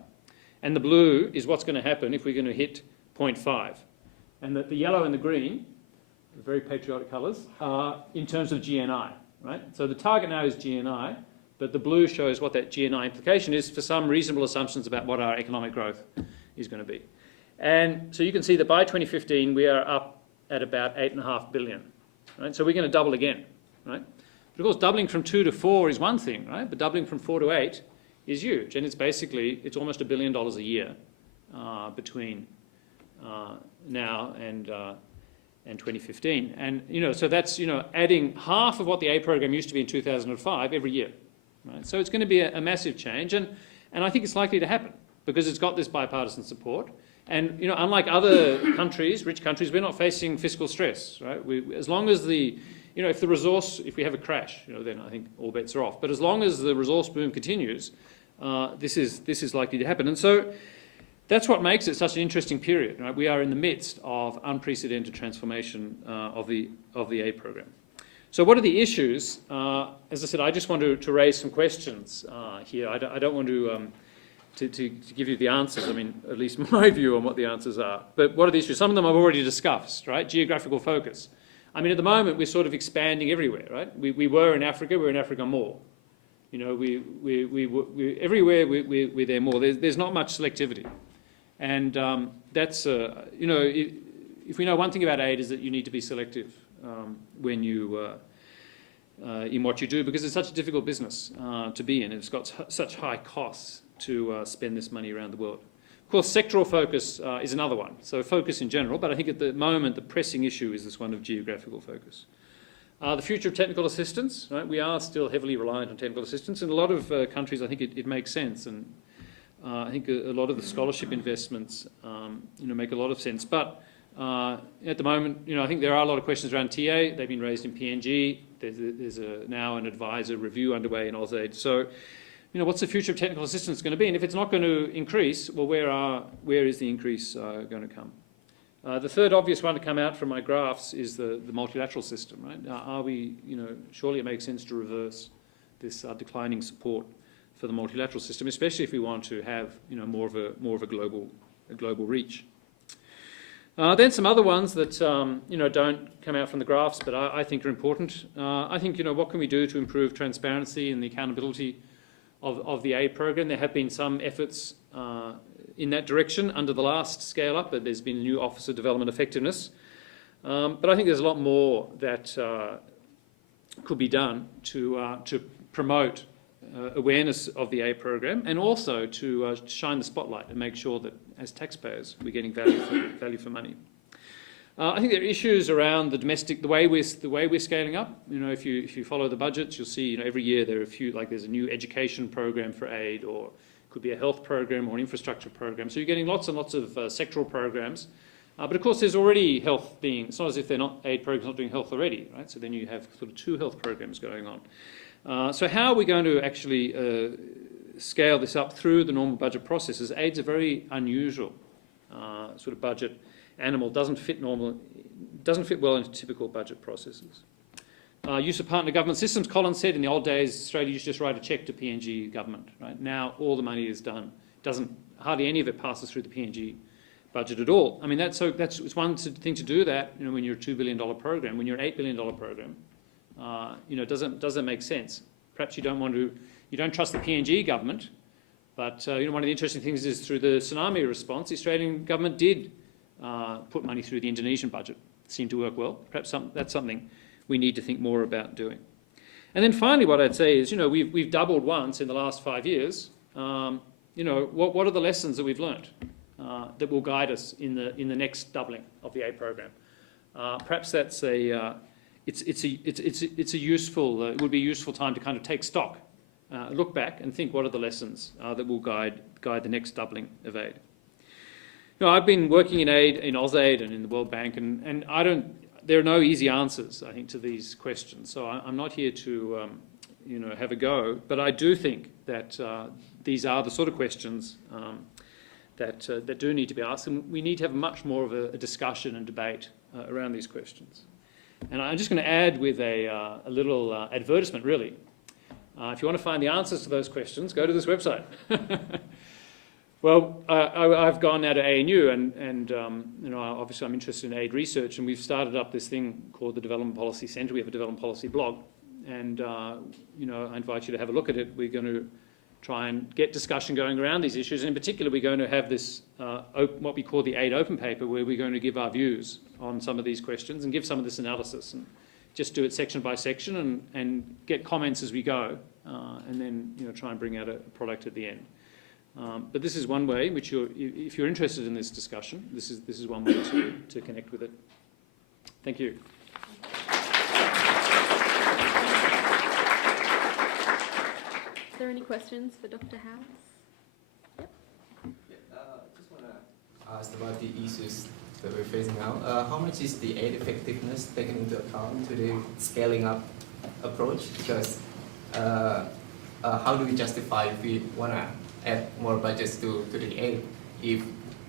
and the blue is what's going to happen if we're going to hit 0.5. And the yellow and the green, very patriotic colours, are in terms of GNI, right? So the target now is GNI, but the blue shows what that GNI implication is for some reasonable assumptions about what our economic growth is going to be. And so you can see that by 2015, we are up at about 8.5 billion, right? So we're going to double again, right? But of course, doubling from 2 to 4 is one thing, right? But doubling from 4 to 8 is huge, and it's almost $1 billion a year between now and 2015, and so that's adding half of what the aid program used to be in 2005 every year, right? So it's going to be a massive change, and I think it's likely to happen because it's got this bipartisan support, and unlike other countries, rich countries, we're not facing fiscal stress, right? As long as if we have a crash, then I think all bets are off. But as long as the resource boom continues, this is likely to happen. And so that's what makes it such an interesting period. Right? We are in the midst of unprecedented transformation of the aid program. So what are the issues? As I said, I just want to raise some questions here. I don't want to give you the answers. I mean, at least my view on what the answers are. But what are the issues? Some of them I've already discussed, right? Geographical focus. I mean, at the moment, we're sort of expanding everywhere, right? We were in Africa, we're in Africa more. Everywhere we're there more. There's not much selectivity. And that's, if we know one thing about aid is that you need to be selective when you, in what you do, because it's such a difficult business to be in. It's got such high costs to spend this money around the world. Of course, sectoral focus is another one. So focus in general, but I think at the moment the pressing issue is this one of geographical focus. The future of technical assistance, right? We are still heavily reliant on technical assistance. In a lot of countries, I think it makes sense, and I think a lot of the scholarship investments, make a lot of sense. But at the moment, I think there are a lot of questions around TA. They've been raised in PNG. There's now an advisor review underway in AusAid. So, what's the future of technical assistance going to be? And if it's not going to increase, well, where is the increase going to come? The third obvious one to come out from my graphs is the multilateral system, right? Are we, surely it makes sense to reverse this declining support for the multilateral system, especially if we want to have more of a global reach. Then some other ones that don't come out from the graphs, but I think are important. I think what can we do to improve transparency and the accountability of the aid program? There have been some efforts in that direction under the last scale up, but there's been a new Office of Development Effectiveness. But I think there's a lot more that could be done to promote awareness of the aid program, and also to shine the spotlight and make sure that as taxpayers we're getting value for money. I think there are issues around the way we're scaling up. If you follow the budgets, you'll see every year there are a few, like there's a new education program for aid, or it could be a health program or an infrastructure program. So you're getting lots and lots of sectoral programs. But of course, there's already health being. It's not as if aid programs not doing health already, right? So then you have sort of 2 health programs going on. So how are we going to actually scale this up through the normal budget processes? AID's a very unusual sort of budget animal. Doesn't fit well into typical budget processes. Use of partner government systems. Colin said in the old days, Australia used to just write a cheque to PNG government. Right now, all the money is done. Hardly any of it passes through the PNG budget at all. I mean, it's one thing to do that. When you're a $2 billion program, when you're an $8 billion program. Doesn't make sense. Perhaps you don't trust the PNG government, but one of the interesting things is through the tsunami response, the Australian government did put money through the Indonesian budget. It seemed to work well. Perhaps that's something we need to think more about doing. And then finally, what I'd say is, we've doubled once in the last 5 years. What are the lessons that we've learned that will guide us in the next doubling of the aid program? Perhaps that's it would be a useful time to kind of take stock, look back and think what are the lessons that will guide the next doubling of aid. I've been working in aid, in AusAid and in the World Bank, and there are no easy answers, I think, to these questions. So I'm not here to have a go, but I do think that these are the sort of questions that do need to be asked, and we need to have much more of a discussion and debate around these questions. And I'm just going to add with a little advertisement, really. If you want to find the answers to those questions, go to this website. Well, I've gone now to ANU, and obviously I'm interested in aid research, and we've started up this thing called the Development Policy Centre. We have a development policy blog, and I invite you to have a look at it. We're going to try and get discussion going around these issues. And in particular, we're going to have this, what we call the Aid Open Paper, where we're going to give our views on some of these questions and give some of this analysis, and just do it section by section and get comments as we go, and then try and bring out a product at the end. But this is one way in which if you're interested in this discussion, this is one way to connect with it. Thank you. Are there any questions for Dr. House? Just want to ask about the issues that we're facing now. How much is the aid effectiveness taken into account to the scaling up approach? Because how do we justify if we want to add more budgets to the aid if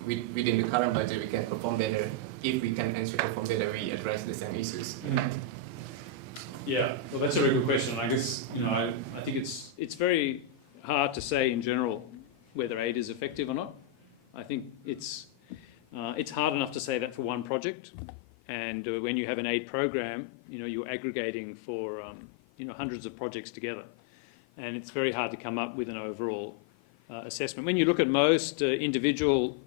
within the current budget we can perform better? If we can actually perform better, we address the same issues. Yeah, well, that's a very good question. I guess I think it's very hard to say in general whether aid is effective or not. I think it's hard enough to say that for one project, and when you have an aid program, you're aggregating for hundreds of projects together, and it's very hard to come up with an overall assessment. When you look at most individual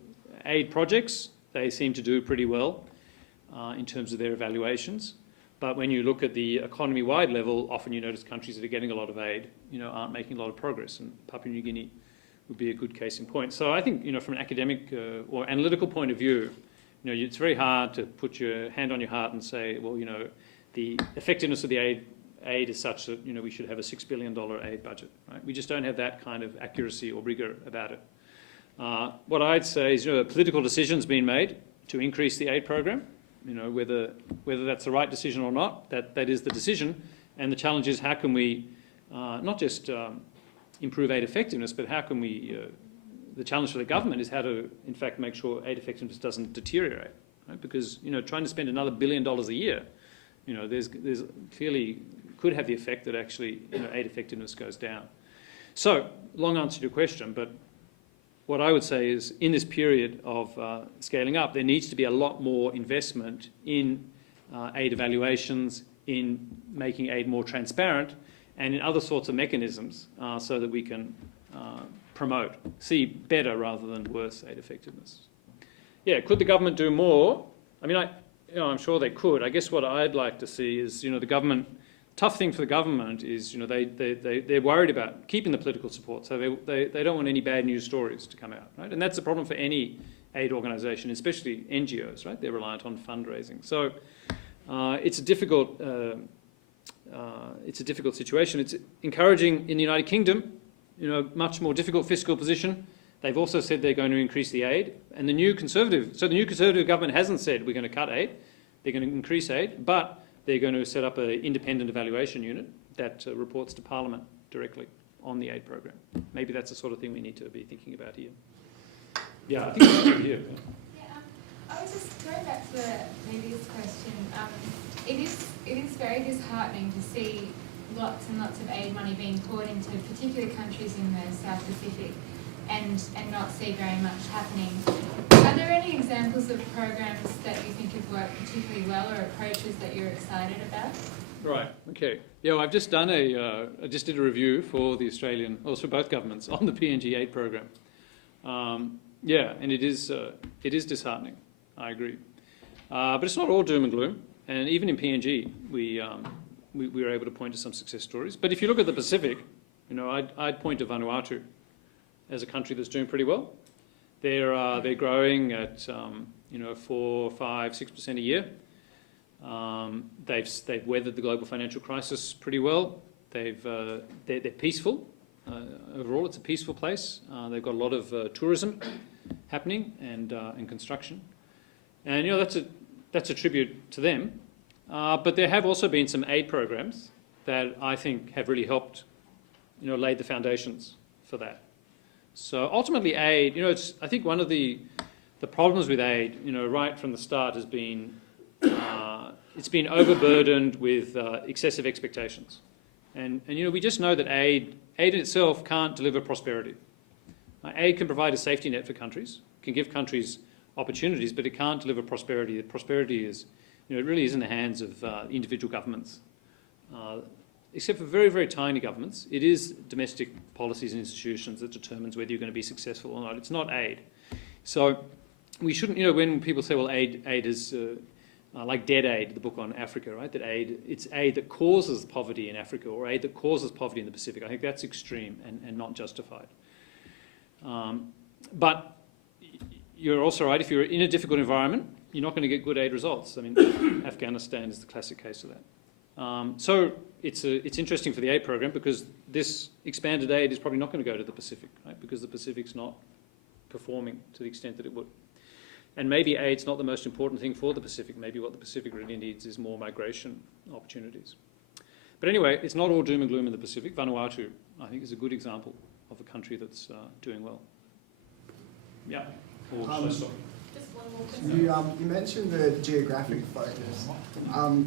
aid projects, they seem to do pretty well in terms of their evaluations. But when you look at the economy-wide level, often you notice countries that are getting a lot of aid, aren't making a lot of progress, and Papua New Guinea would be a good case in point. So I think, from an academic or analytical point of view, it's very hard to put your hand on your heart and say, well, the effectiveness of the aid is such that, we should have a $6 billion aid budget, right? We just don't have that kind of accuracy or rigor about it. What I'd say is, political decisions being made to increase the aid program. Whether that's the right decision or not, that is the decision. And the challenge is, how can we not just improve aid effectiveness, but how can we, the challenge for the government is how to, in fact, make sure aid effectiveness doesn't deteriorate. Right? Because, trying to spend another $1 billion a year, there's clearly could have the effect that actually, aid effectiveness goes down. So, long answer to your question, but what I would say is in this period of scaling up, there needs to be a lot more investment in aid evaluations, in making aid more transparent, and in other sorts of mechanisms so that we can see better rather than worse aid effectiveness. Yeah, could the government do more? I mean, I'm sure they could. I guess what I'd like to see is, the government. Tough thing for the government is, they're worried about keeping the political support, so they don't want any bad news stories to come out, right? And that's a problem for any aid organisation, especially NGOs, right? They're reliant on fundraising. So it's a difficult situation. It's encouraging in the United Kingdom, much more difficult fiscal position. They've also said they're going to increase the aid, and the new Conservative government hasn't said we're going to cut aid, they're going to increase aid, but they're going to set up an independent evaluation unit that reports to Parliament directly on the aid program. Maybe that's the sort of thing we need to be thinking about here. Yeah, I think that's good here. Yeah, I was just going back to the previous question. It is very disheartening to see lots and lots of aid money being poured into particular countries in the South Pacific and not see very much happening. Are there any examples of programs that you think have worked particularly well or approaches that you're excited about? Right, okay. Yeah, well, I've just done I just did a review for the Australian, also both governments, on the PNG aid program. Yeah, and it is disheartening, I agree. But it's not all doom and gloom, and even in PNG, we were able to point to some success stories. But if you look at the Pacific, I'd point to Vanuatu as a country that's doing pretty well. They're growing at 4, 5, 6% a year. They've weathered the global financial crisis pretty well. They're peaceful. Overall, it's a peaceful place. They've got a lot of tourism happening and construction, and that's a tribute to them. But there have also been some aid programs that I think have really helped, laid the foundations for that. So ultimately, aid, I think one of the problems with aid, right from the start has been it's been overburdened with excessive expectations, and we just know that aid in itself can't deliver prosperity. Aid can provide a safety net for countries, can give countries opportunities, but it can't deliver prosperity. Prosperity is, it really is in the hands of individual governments. Except for very, very tiny governments, it is domestic policies and institutions that determines whether you're going to be successful or not. It's not aid. So we shouldn't, when people say, well, aid is like Dead Aid, the book on Africa, right? That it's aid that causes poverty in Africa or aid that causes poverty in the Pacific. I think that's extreme and not justified. But you're also right, if you're in a difficult environment, you're not going to get good aid results. I mean, Afghanistan is the classic case of that. So it's interesting for the aid program because this expanded aid is probably not going to go to the Pacific, right? Because the Pacific's not performing to the extent that it would. And maybe aid's not the most important thing for the Pacific. Maybe what the Pacific really needs is more migration opportunities. But anyway, it's not all doom and gloom in the Pacific. Vanuatu, I think, is a good example of a country that's doing well. Yeah. Or shall I stop? You mentioned the geographic focus.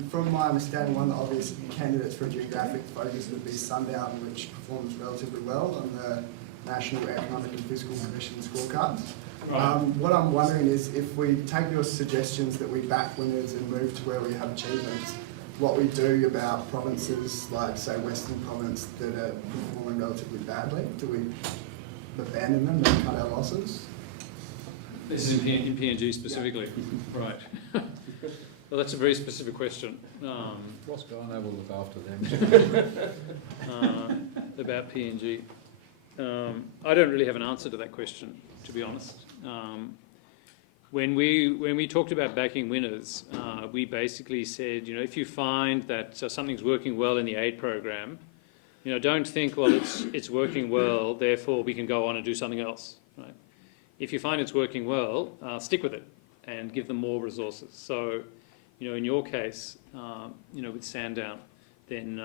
From my understanding, one of the obvious candidates for a geographic focus would be Sundown, which performs relatively well on the National Economic and Fiscal Commission scorecards. Right. What I'm wondering is if we take your suggestions that we back winners and move to where we have achievements, what we do about provinces like, say, Western Province that are performing relatively badly? Do we abandon them and cut our losses? This is in PNG specifically, right. Well, that's a very specific question. Ross Garner will look after them. About PNG. I don't really have an answer to that question, to be honest. When we talked about backing winners, we basically said, if you find that something's working well in the aid program, don't think, well, it's working well, therefore we can go on and do something else, right? If you find it's working well, stick with it and give them more resources. So, in your case, with Sandown, then,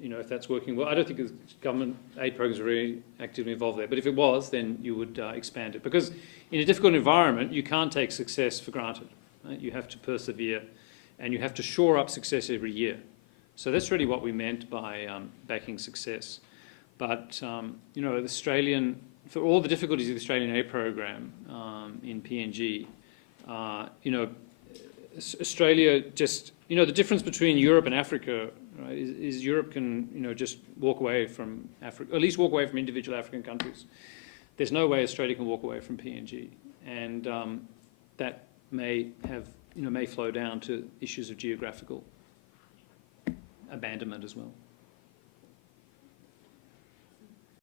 if that's working well, I don't think the government aid programs are really actively involved there, but if it was, then you would expand it. Because in a difficult environment, you can't take success for granted. Right? You have to persevere, and you have to shore up success every year. So that's really what we meant by backing success. But you know, the Australian, for all the difficulties of the Australian aid program in PNG, you know, Australia just, you know, the difference between Europe and Africa, right, is Europe can, you know, just walk away from Africa, at least walk away from individual African countries. There's no way Australia can walk away from PNG, and that may have, you know, may flow down to issues of geographical abandonment as well.